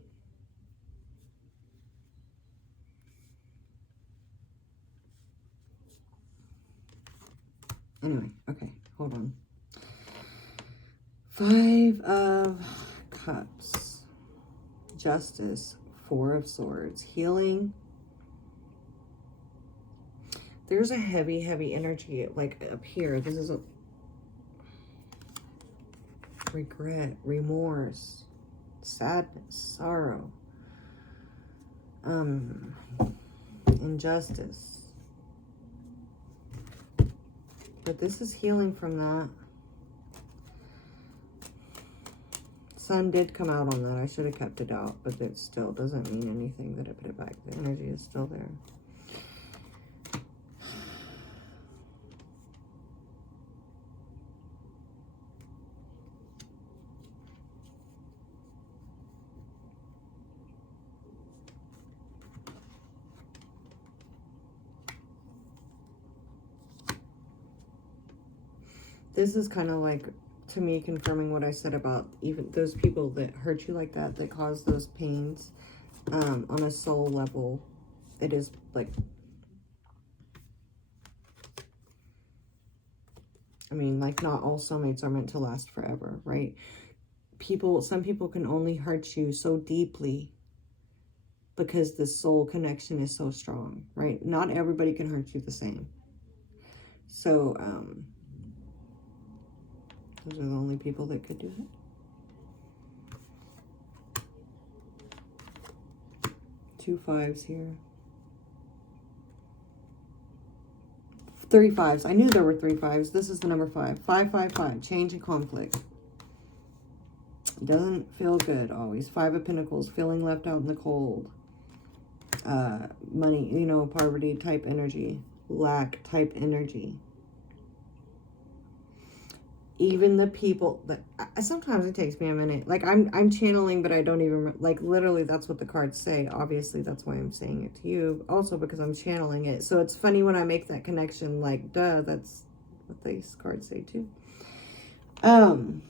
anyway, okay, hold on. Five of Cups, Justice, Four of Swords, healing. There's a heavy energy, like, up here. This is a regret, remorse, sadness, sorrow, injustice. But this is healing from that. Sun did come out on that. I should have kept it out, but it still doesn't mean anything that I put it back. The energy is still there. This is kind of like, to me, confirming what I said about even those people that hurt you like that, that cause those pains, on a soul level. It is like, I mean, like, not all soulmates are meant to last forever, right? Some people can only hurt you so deeply because the soul connection is so strong, right? Not everybody can hurt you the same. So, those are the only people that could do it. 2 5s here. 3 5s. I knew there were 3 5s. This is the number 5. 5 5 5. Change and conflict. Doesn't feel good always. 5 of Pentacles. Feeling left out in the cold. Money, you know, poverty type energy. Lack type energy. even the people that sometimes it takes me a minute. Like I'm channeling, but I don't even like literally that's what the cards say. Obviously, that's why I'm saying it to you. Also because I'm channeling it. So it's funny when I make that connection. Like, duh, that's what these cards say too. That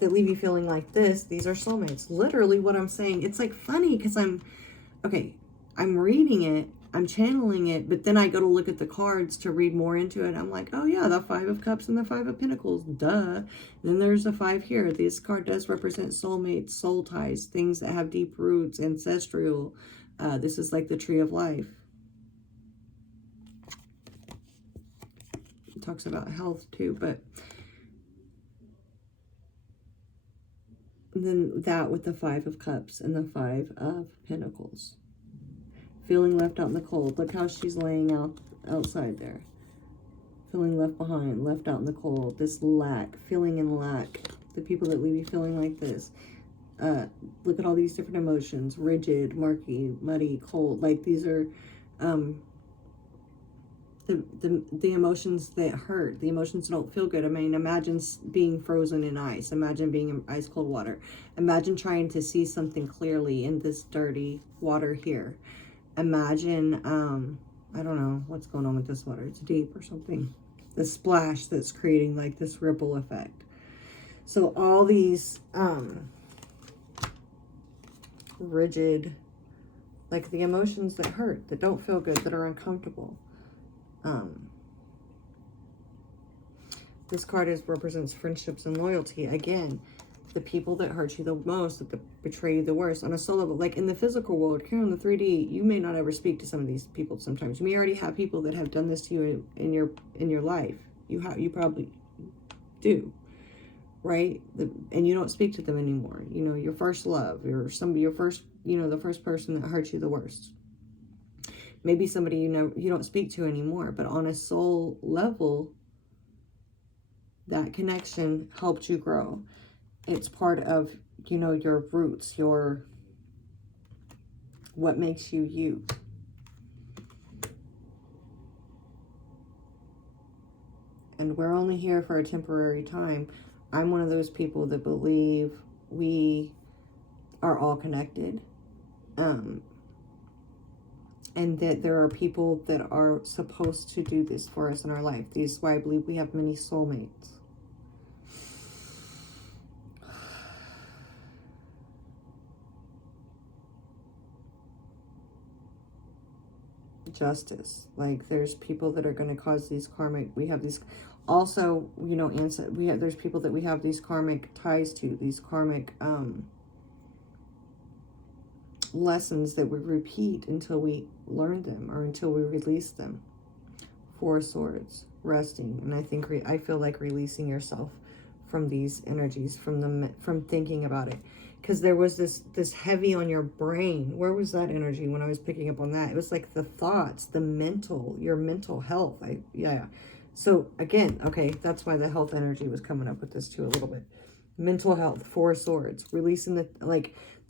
leave you feeling like this. These are soulmates. Literally what I'm saying. It's like funny because I'm reading it, I'm channeling it, but then I go to look at the cards to read more into it. I'm like, oh yeah, the 5 of Cups and the 5 of Pentacles, duh. Then there's a 5 here. This card does represent soulmates, soul ties, things that have deep roots, ancestral. This is like the tree of life. It talks about health too, but then that with the 5 of Cups and the 5 of Pentacles. Feeling left out in the cold. Look how she's laying outside there. Feeling left behind, left out in the cold. This lack, feeling in lack. The people that leave you feeling like this. Look at all these different emotions. Rigid, murky, muddy, cold. Like these are the emotions that hurt. The emotions that don't feel good. I mean, imagine being frozen in ice. Imagine being in ice cold water. Imagine trying to see something clearly in this dirty water here. Imagine, I don't know what's going on with this water. It's deep or something. The splash that's creating like this ripple effect. So all these rigid, like the emotions that hurt, that don't feel good, that are uncomfortable. This card represents friendships and loyalty. Again, the people that hurt you the most, that betray you the worst on a soul level. Like in the physical world, here on the 3D, you may not ever speak to some of these people sometimes. You may already have people that have done this to you in your life. You probably do, right? And you don't speak to them anymore. You know, your first love, your first, the first person that hurt you the worst. Maybe somebody you don't speak to anymore, but on a soul level, that connection helped you grow. It's part of, your roots, what makes you you. And we're only here for a temporary time. I'm one of those people that believe we are all connected. And that there are people that are supposed to do this for us in our life. This is why I believe we have many soulmates. Justice. Like there's people that are going to cause these karmic, we have these also, there's people that we have these karmic ties to, these karmic lessons that we repeat until we learn them or until we release them. 4 of Swords, resting. And I feel like releasing yourself from these energies, from thinking about it. Because there was this heavy on your brain. Where was that energy when I was picking up on that? It was like the thoughts, your mental health. Yeah. So again, okay, that's why the health energy was coming up with this too a little bit. Mental health, 4 of Swords, releasing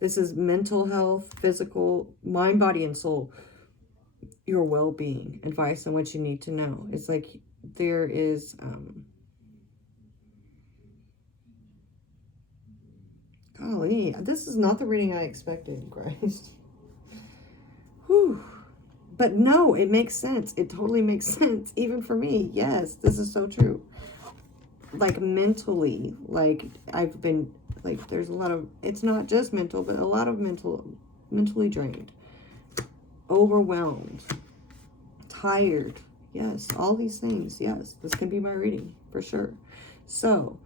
this is mental health, physical, mind, body, and soul. Your well-being, advice on what you need to know. It's like there is golly, this is not the reading I expected, Christ. Whew. But no, it makes sense. It totally makes sense. Even for me. Yes, this is so true. Like mentally, like I've been, like there's a lot of, it's not just mental, but a lot of mentally drained, overwhelmed, tired. Yes, all these things. Yes, this can be my reading for sure. So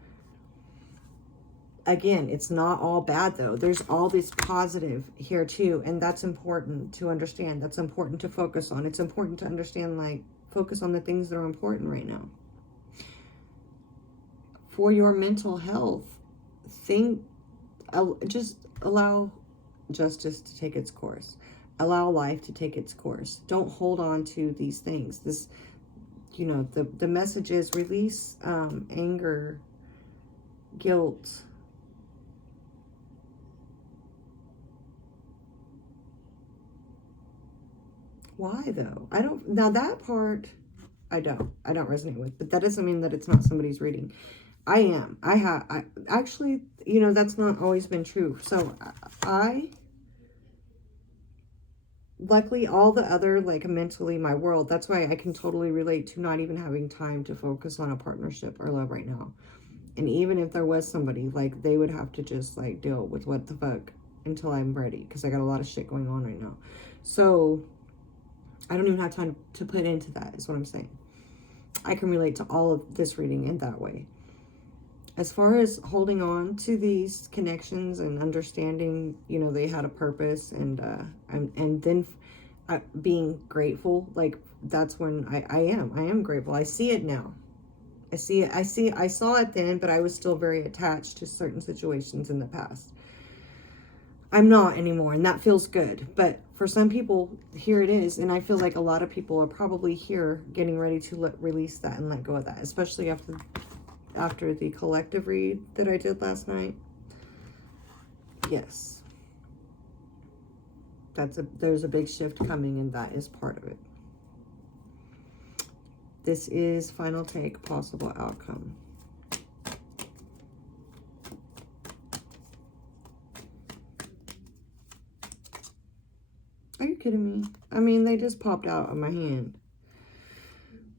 again, it's not all bad though. There's all this positive here too. And that's important to understand. That's important to focus on. It's important to understand, like, focus on the things that are important right now. For your mental health, just allow justice to take its course. Allow life to take its course. Don't hold on to these things. This, the message is release anger, guilt, why though? Now that part I don't resonate with. But that doesn't mean that it's not somebody's reading. I am. I actually, you know, that's not always been true. So luckily all the other, like, mentally my world, that's why I can totally relate to not even having time to focus on a partnership or love right now. And even if there was somebody, like, they would have to just, like, deal with what the fuck until I'm ready, because I got a lot of shit going on right now. So I don't even have time to put into that, is what I'm saying. I can relate to all of this reading in that way. As far as holding on to these connections and understanding, you know, they had a purpose, and then being grateful, like, that's when I am grateful. I see it now. I see it. I saw it then, but I was still very attached to certain situations in the past. I'm not anymore, and that feels good. But for some people, here it is, and I feel like a lot of people are probably here getting ready to release that and let go of that, especially after the collective read that I did last night. Yes. There's a big shift coming, and that is part of it. This is final take, possible outcome. Are you kidding me? I mean, they just popped out of my hand.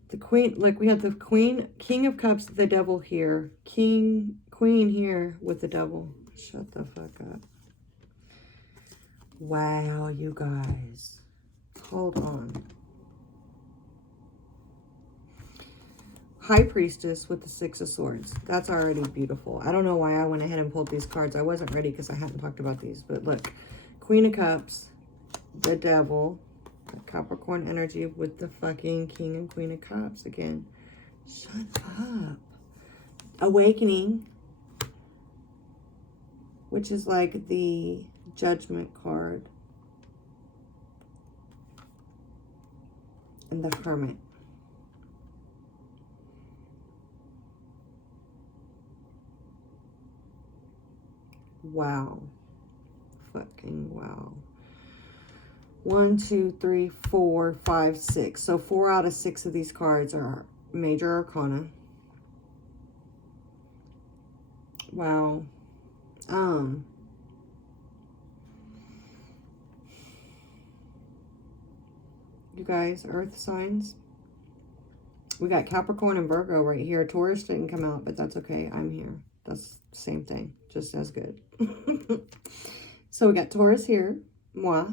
The queen, like, we have the queen, king of cups, the devil here, queen here with the devil. Shut the fuck up. Wow, you guys. Hold on. High priestess with the 6 of swords. That's already beautiful. I don't know why I went ahead and pulled these cards. I wasn't ready because I hadn't talked about these. But look, queen of cups, the devil, Capricorn energy with the fucking king and queen of cups again. Shut up. Awakening, which is like the judgment card, and the hermit. Wow. Fucking wow. 1, 2, 3, 4, 5, 6. So 4 out of 6 of these cards are major arcana. Wow. You guys, earth signs. We got Capricorn and Virgo right here. Taurus didn't come out, but that's okay. I'm here. That's the same thing, just as good. So we got Taurus here, moi.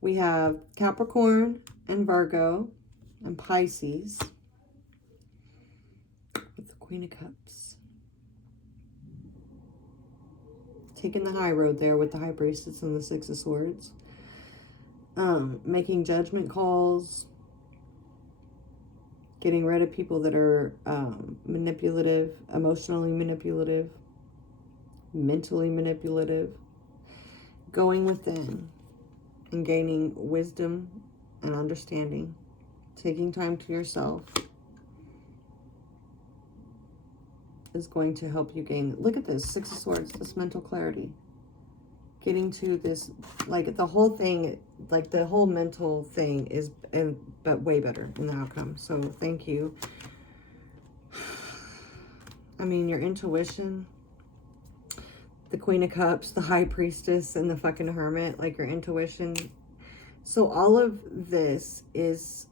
We have Capricorn and Virgo and Pisces with the Queen of Cups. Taking the high road there with the High Priestess and the 6 of Swords. Making judgment calls. Getting rid of people that are manipulative, emotionally manipulative, mentally manipulative. Going within and gaining wisdom and understanding. Taking time to yourself is going to help you gain. Look at this, 6 of Swords, this mental clarity. Getting to this, like, the whole thing, like the whole mental thing is, but way better in the outcome. So thank you. I mean, your intuition, the Queen of Cups, the High Priestess, and the fucking Hermit, like your intuition. So all of this is,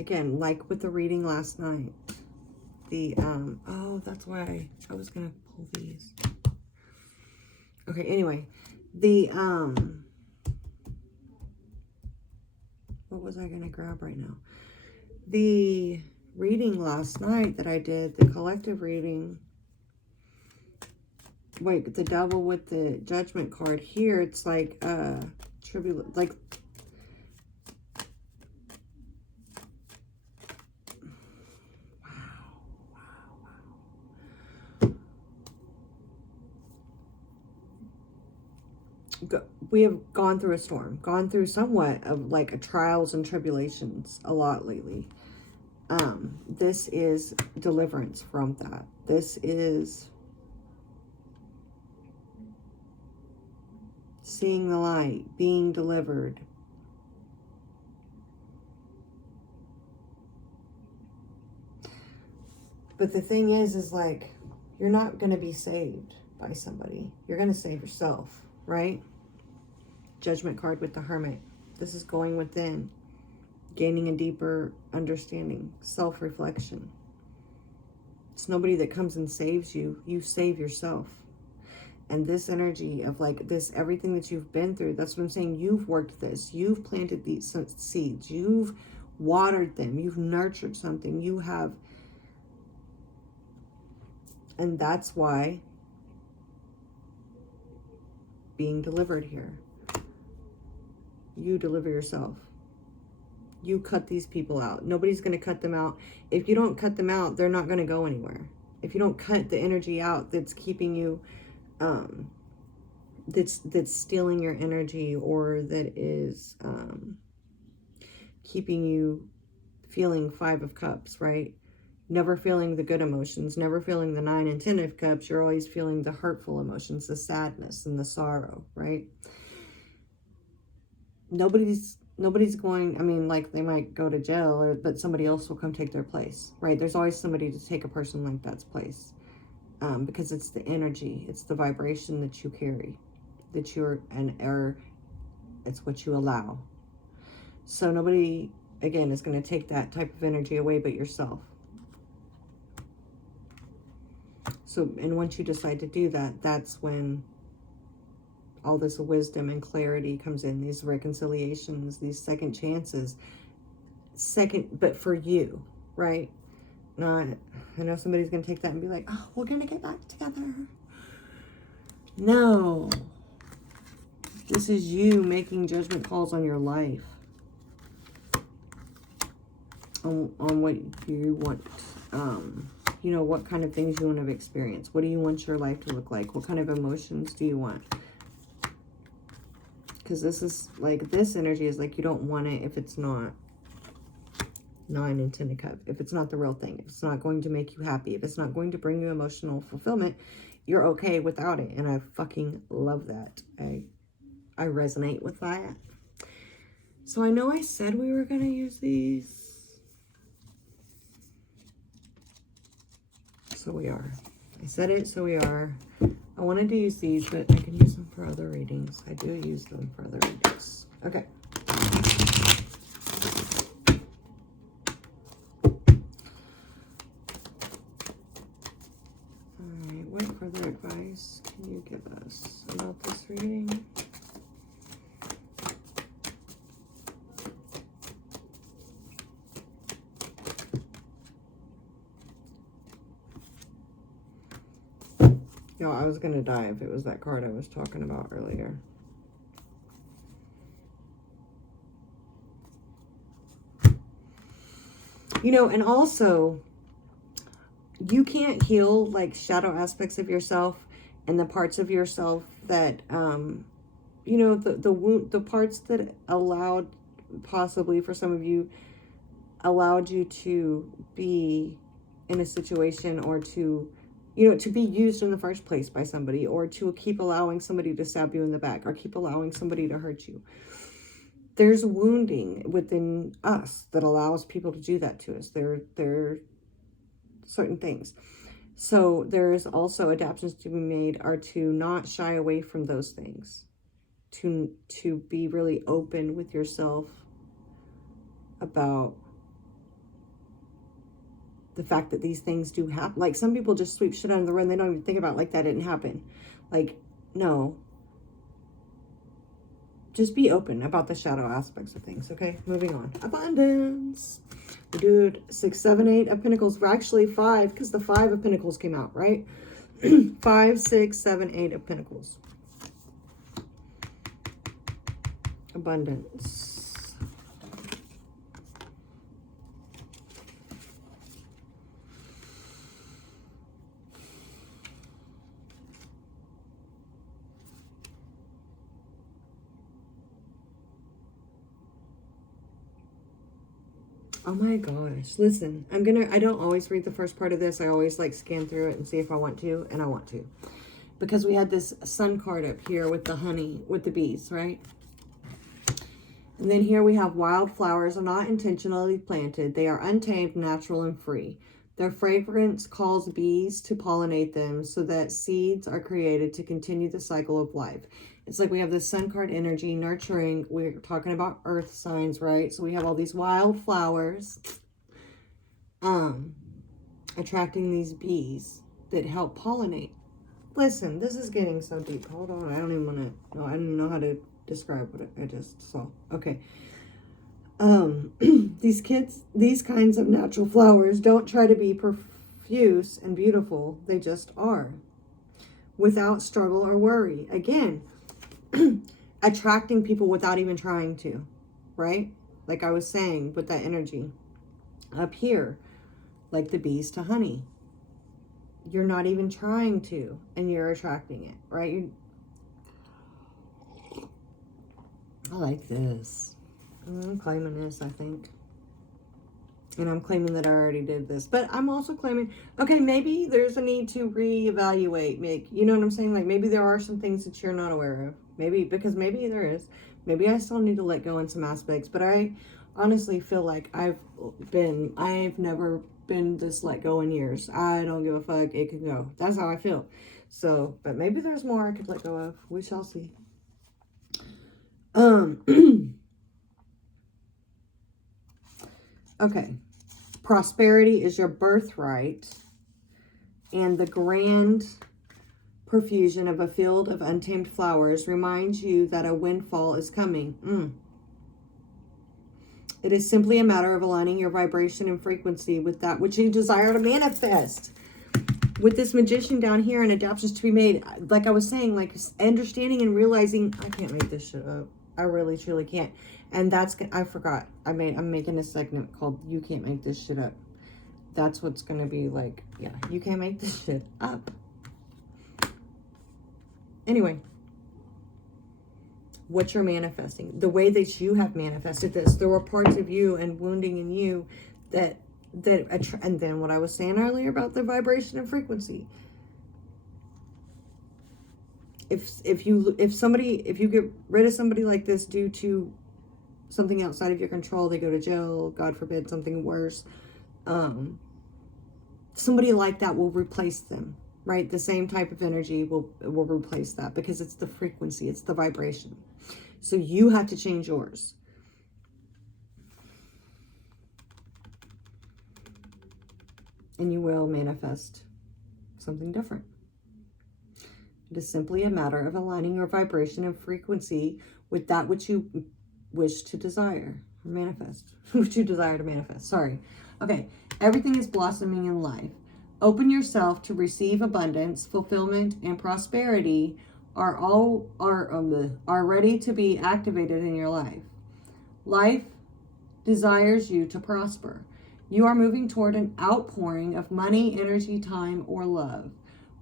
again, like with the reading last night, the, oh, that's why I was going to pull these. Okay, anyway, the, what was I going to grab right now? The reading last night that I did, the collective reading, wait, the devil with the judgment card here, it's like, like, we have gone through a storm, gone through somewhat of like a trials and tribulations a lot lately. This is deliverance from that. This is seeing the light, being delivered, But the thing is like, you're not going to be saved by somebody. You're going to save yourself, right? Judgment card with the Hermit. This is going within, gaining a deeper understanding, self-reflection. It's nobody that comes and saves you. You save yourself. And this energy of like this, everything that you've been through, that's what I'm saying. You've worked this. You've planted these seeds. You've watered them. You've nurtured something. You have. And that's why being delivered here. You deliver yourself. You cut these people out. Nobody's going to cut them out. If you don't cut them out, they're not going to go anywhere. If you don't cut the energy out that's keeping you, that's stealing your energy, or that is keeping you feeling 5 of Cups, right? Never feeling the good emotions, never feeling the 9 and 10 of Cups. You're always feeling the hurtful emotions, the sadness and the sorrow, right? Nobody's going, I mean, like, they might go to jail, but somebody else will come take their place, right? There's always somebody to take a person like that's place, because it's the energy, it's the vibration that you carry, that you're, it's what you allow. So nobody, again, is going to take that type of energy away but yourself. So, and once you decide to do that, that's when all this wisdom and clarity comes in, these reconciliations, these second chances, but for you, right? Not, I know somebody's going to take that and be like, oh, we're going to get back together. No. This is you making judgment calls on your life. On what you want, you know, what kind of things you want to experience. What do you want your life to look like? What kind of emotions do you want? Because this is like, this energy is like, you don't want it if it's not 9 and 10 of Cups. If it's not the real thing, if it's not going to make you happy, if it's not going to bring you emotional fulfillment, you're okay without it. And I fucking love that. I resonate with that. So I know I said we were going to use these. So we are. I said it, so we are. I wanted to use these, but I can use them for other readings. I do use them for other readings. Okay. Alright, what further advice can you give us about this reading? Yo, I was going to die if it was that card I was talking about earlier. You know, and also, you can't heal, like, shadow aspects of yourself and the parts of yourself that, you know, the parts that allowed, possibly for some of you, allowed you to be in a situation, or to, you know, to be used in the first place by somebody, or to keep allowing somebody to stab you in the back, or keep allowing somebody to hurt you. There's wounding within us that allows people to do that to us. There are certain things. So there's also adaptations to be made, are to not shy away from those things, to be really open with yourself about the fact that these things do happen. Like, some people just sweep shit under the rug. They don't even think about, like, that didn't happen. Like, no. Just be open about the shadow aspects of things, okay? Moving on. Abundance. Dude, 6, 7, 8 of Pentacles. We're actually 5, because the 5 of Pentacles came out, right? 5, 6, 7, 8 of Pentacles. Abundance. Oh my gosh. Listen, I don't always read the first part of this. I always like scan through it and see if I want to, and I want to. Because we had this sun card up here with the honey, with the bees, right? And then here we have wildflowers are not intentionally planted. They are untamed, natural, and free. Their fragrance calls bees to pollinate them so that seeds are created to continue the cycle of life. It's like we have the sun card energy, nurturing. We're talking about earth signs, right? So we have all these wildflowers attracting these bees that help pollinate. Listen, this is getting so deep. Hold on. I don't even know how to describe what I just saw. Okay. These kinds of natural flowers don't try to be profuse and beautiful. They just are, without struggle or worry. Again, attracting people without even trying to, right? Like I was saying with that energy up here, like the bees to honey. You're not even trying to, and you're attracting it, right? I like this. I'm claiming this, I think. And I'm claiming that I already did this. But I'm also claiming, okay, maybe there's a need to reevaluate. You know what I'm saying? Like, maybe there are some things that you're not aware of. Maybe, because maybe there is. Maybe I still need to let go in some aspects. But I honestly feel like I've never been this let go in years. I don't give a fuck. It can go. That's how I feel. So, but maybe there's more I could let go of. We shall see. Okay. Prosperity is your birthright, and the grand profusion of a field of untamed flowers reminds you that a windfall is coming. It is simply a matter of aligning your vibration and frequency with that which you desire to manifest. With this Magician down here and adaptations to be made, like I was saying, like understanding and realizing, I can't make this shit up. I really, truly can't. And that's, I forgot. I'm making a segment called You Can't Make This Shit Up. That's what's going to be like, yeah, you can't make this shit up. Anyway, what you're manifesting, the way that you have manifested this, there were parts of you and wounding in you and then what I was saying earlier about the vibration and frequency. If you get rid of somebody like this due to something outside of your control, they go to jail, God forbid, something worse. Somebody like that will replace them, right? The same type of energy will replace that, because it's the frequency, it's the vibration. So you have to change yours. And you will manifest something different. It is simply a matter of aligning your vibration and frequency with that which you wish to desire or manifest. Which you desire to manifest. Sorry. Okay. Everything is blossoming in life. Open yourself to receive abundance, fulfillment, and prosperity are ready to be activated in your life. Life desires you to prosper. You are moving toward an outpouring of money, energy, time, or love.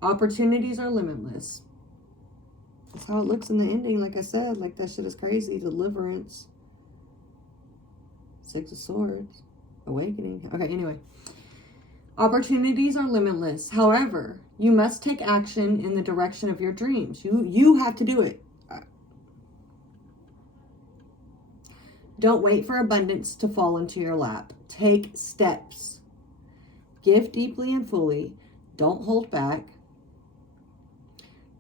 Opportunities are limitless. That's how it looks in the ending. Like I said, like that shit is crazy. Deliverance. Six of Swords. Awakening. Okay, anyway. Opportunities are limitless. However, you must take action in the direction of your dreams. You have to do it. Don't wait for abundance to fall into your lap. Take steps. Give deeply and fully. Don't hold back.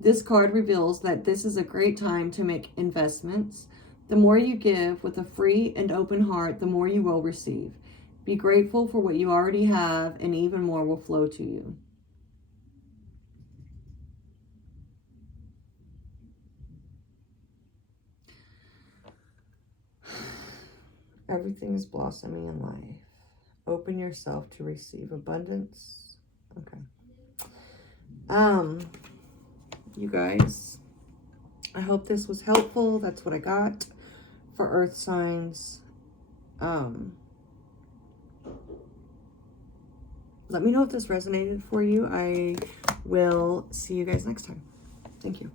This card reveals that this is a great time to make investments. The more you give with a free and open heart, the more you will receive. Be grateful for what you already have, and even more will flow to you. Everything is blossoming in life. Open yourself to receive abundance. Okay. You guys, I hope this was helpful. That's what I got for Earth signs. Let me know if this resonated for you. I will see you guys next time. Thank you.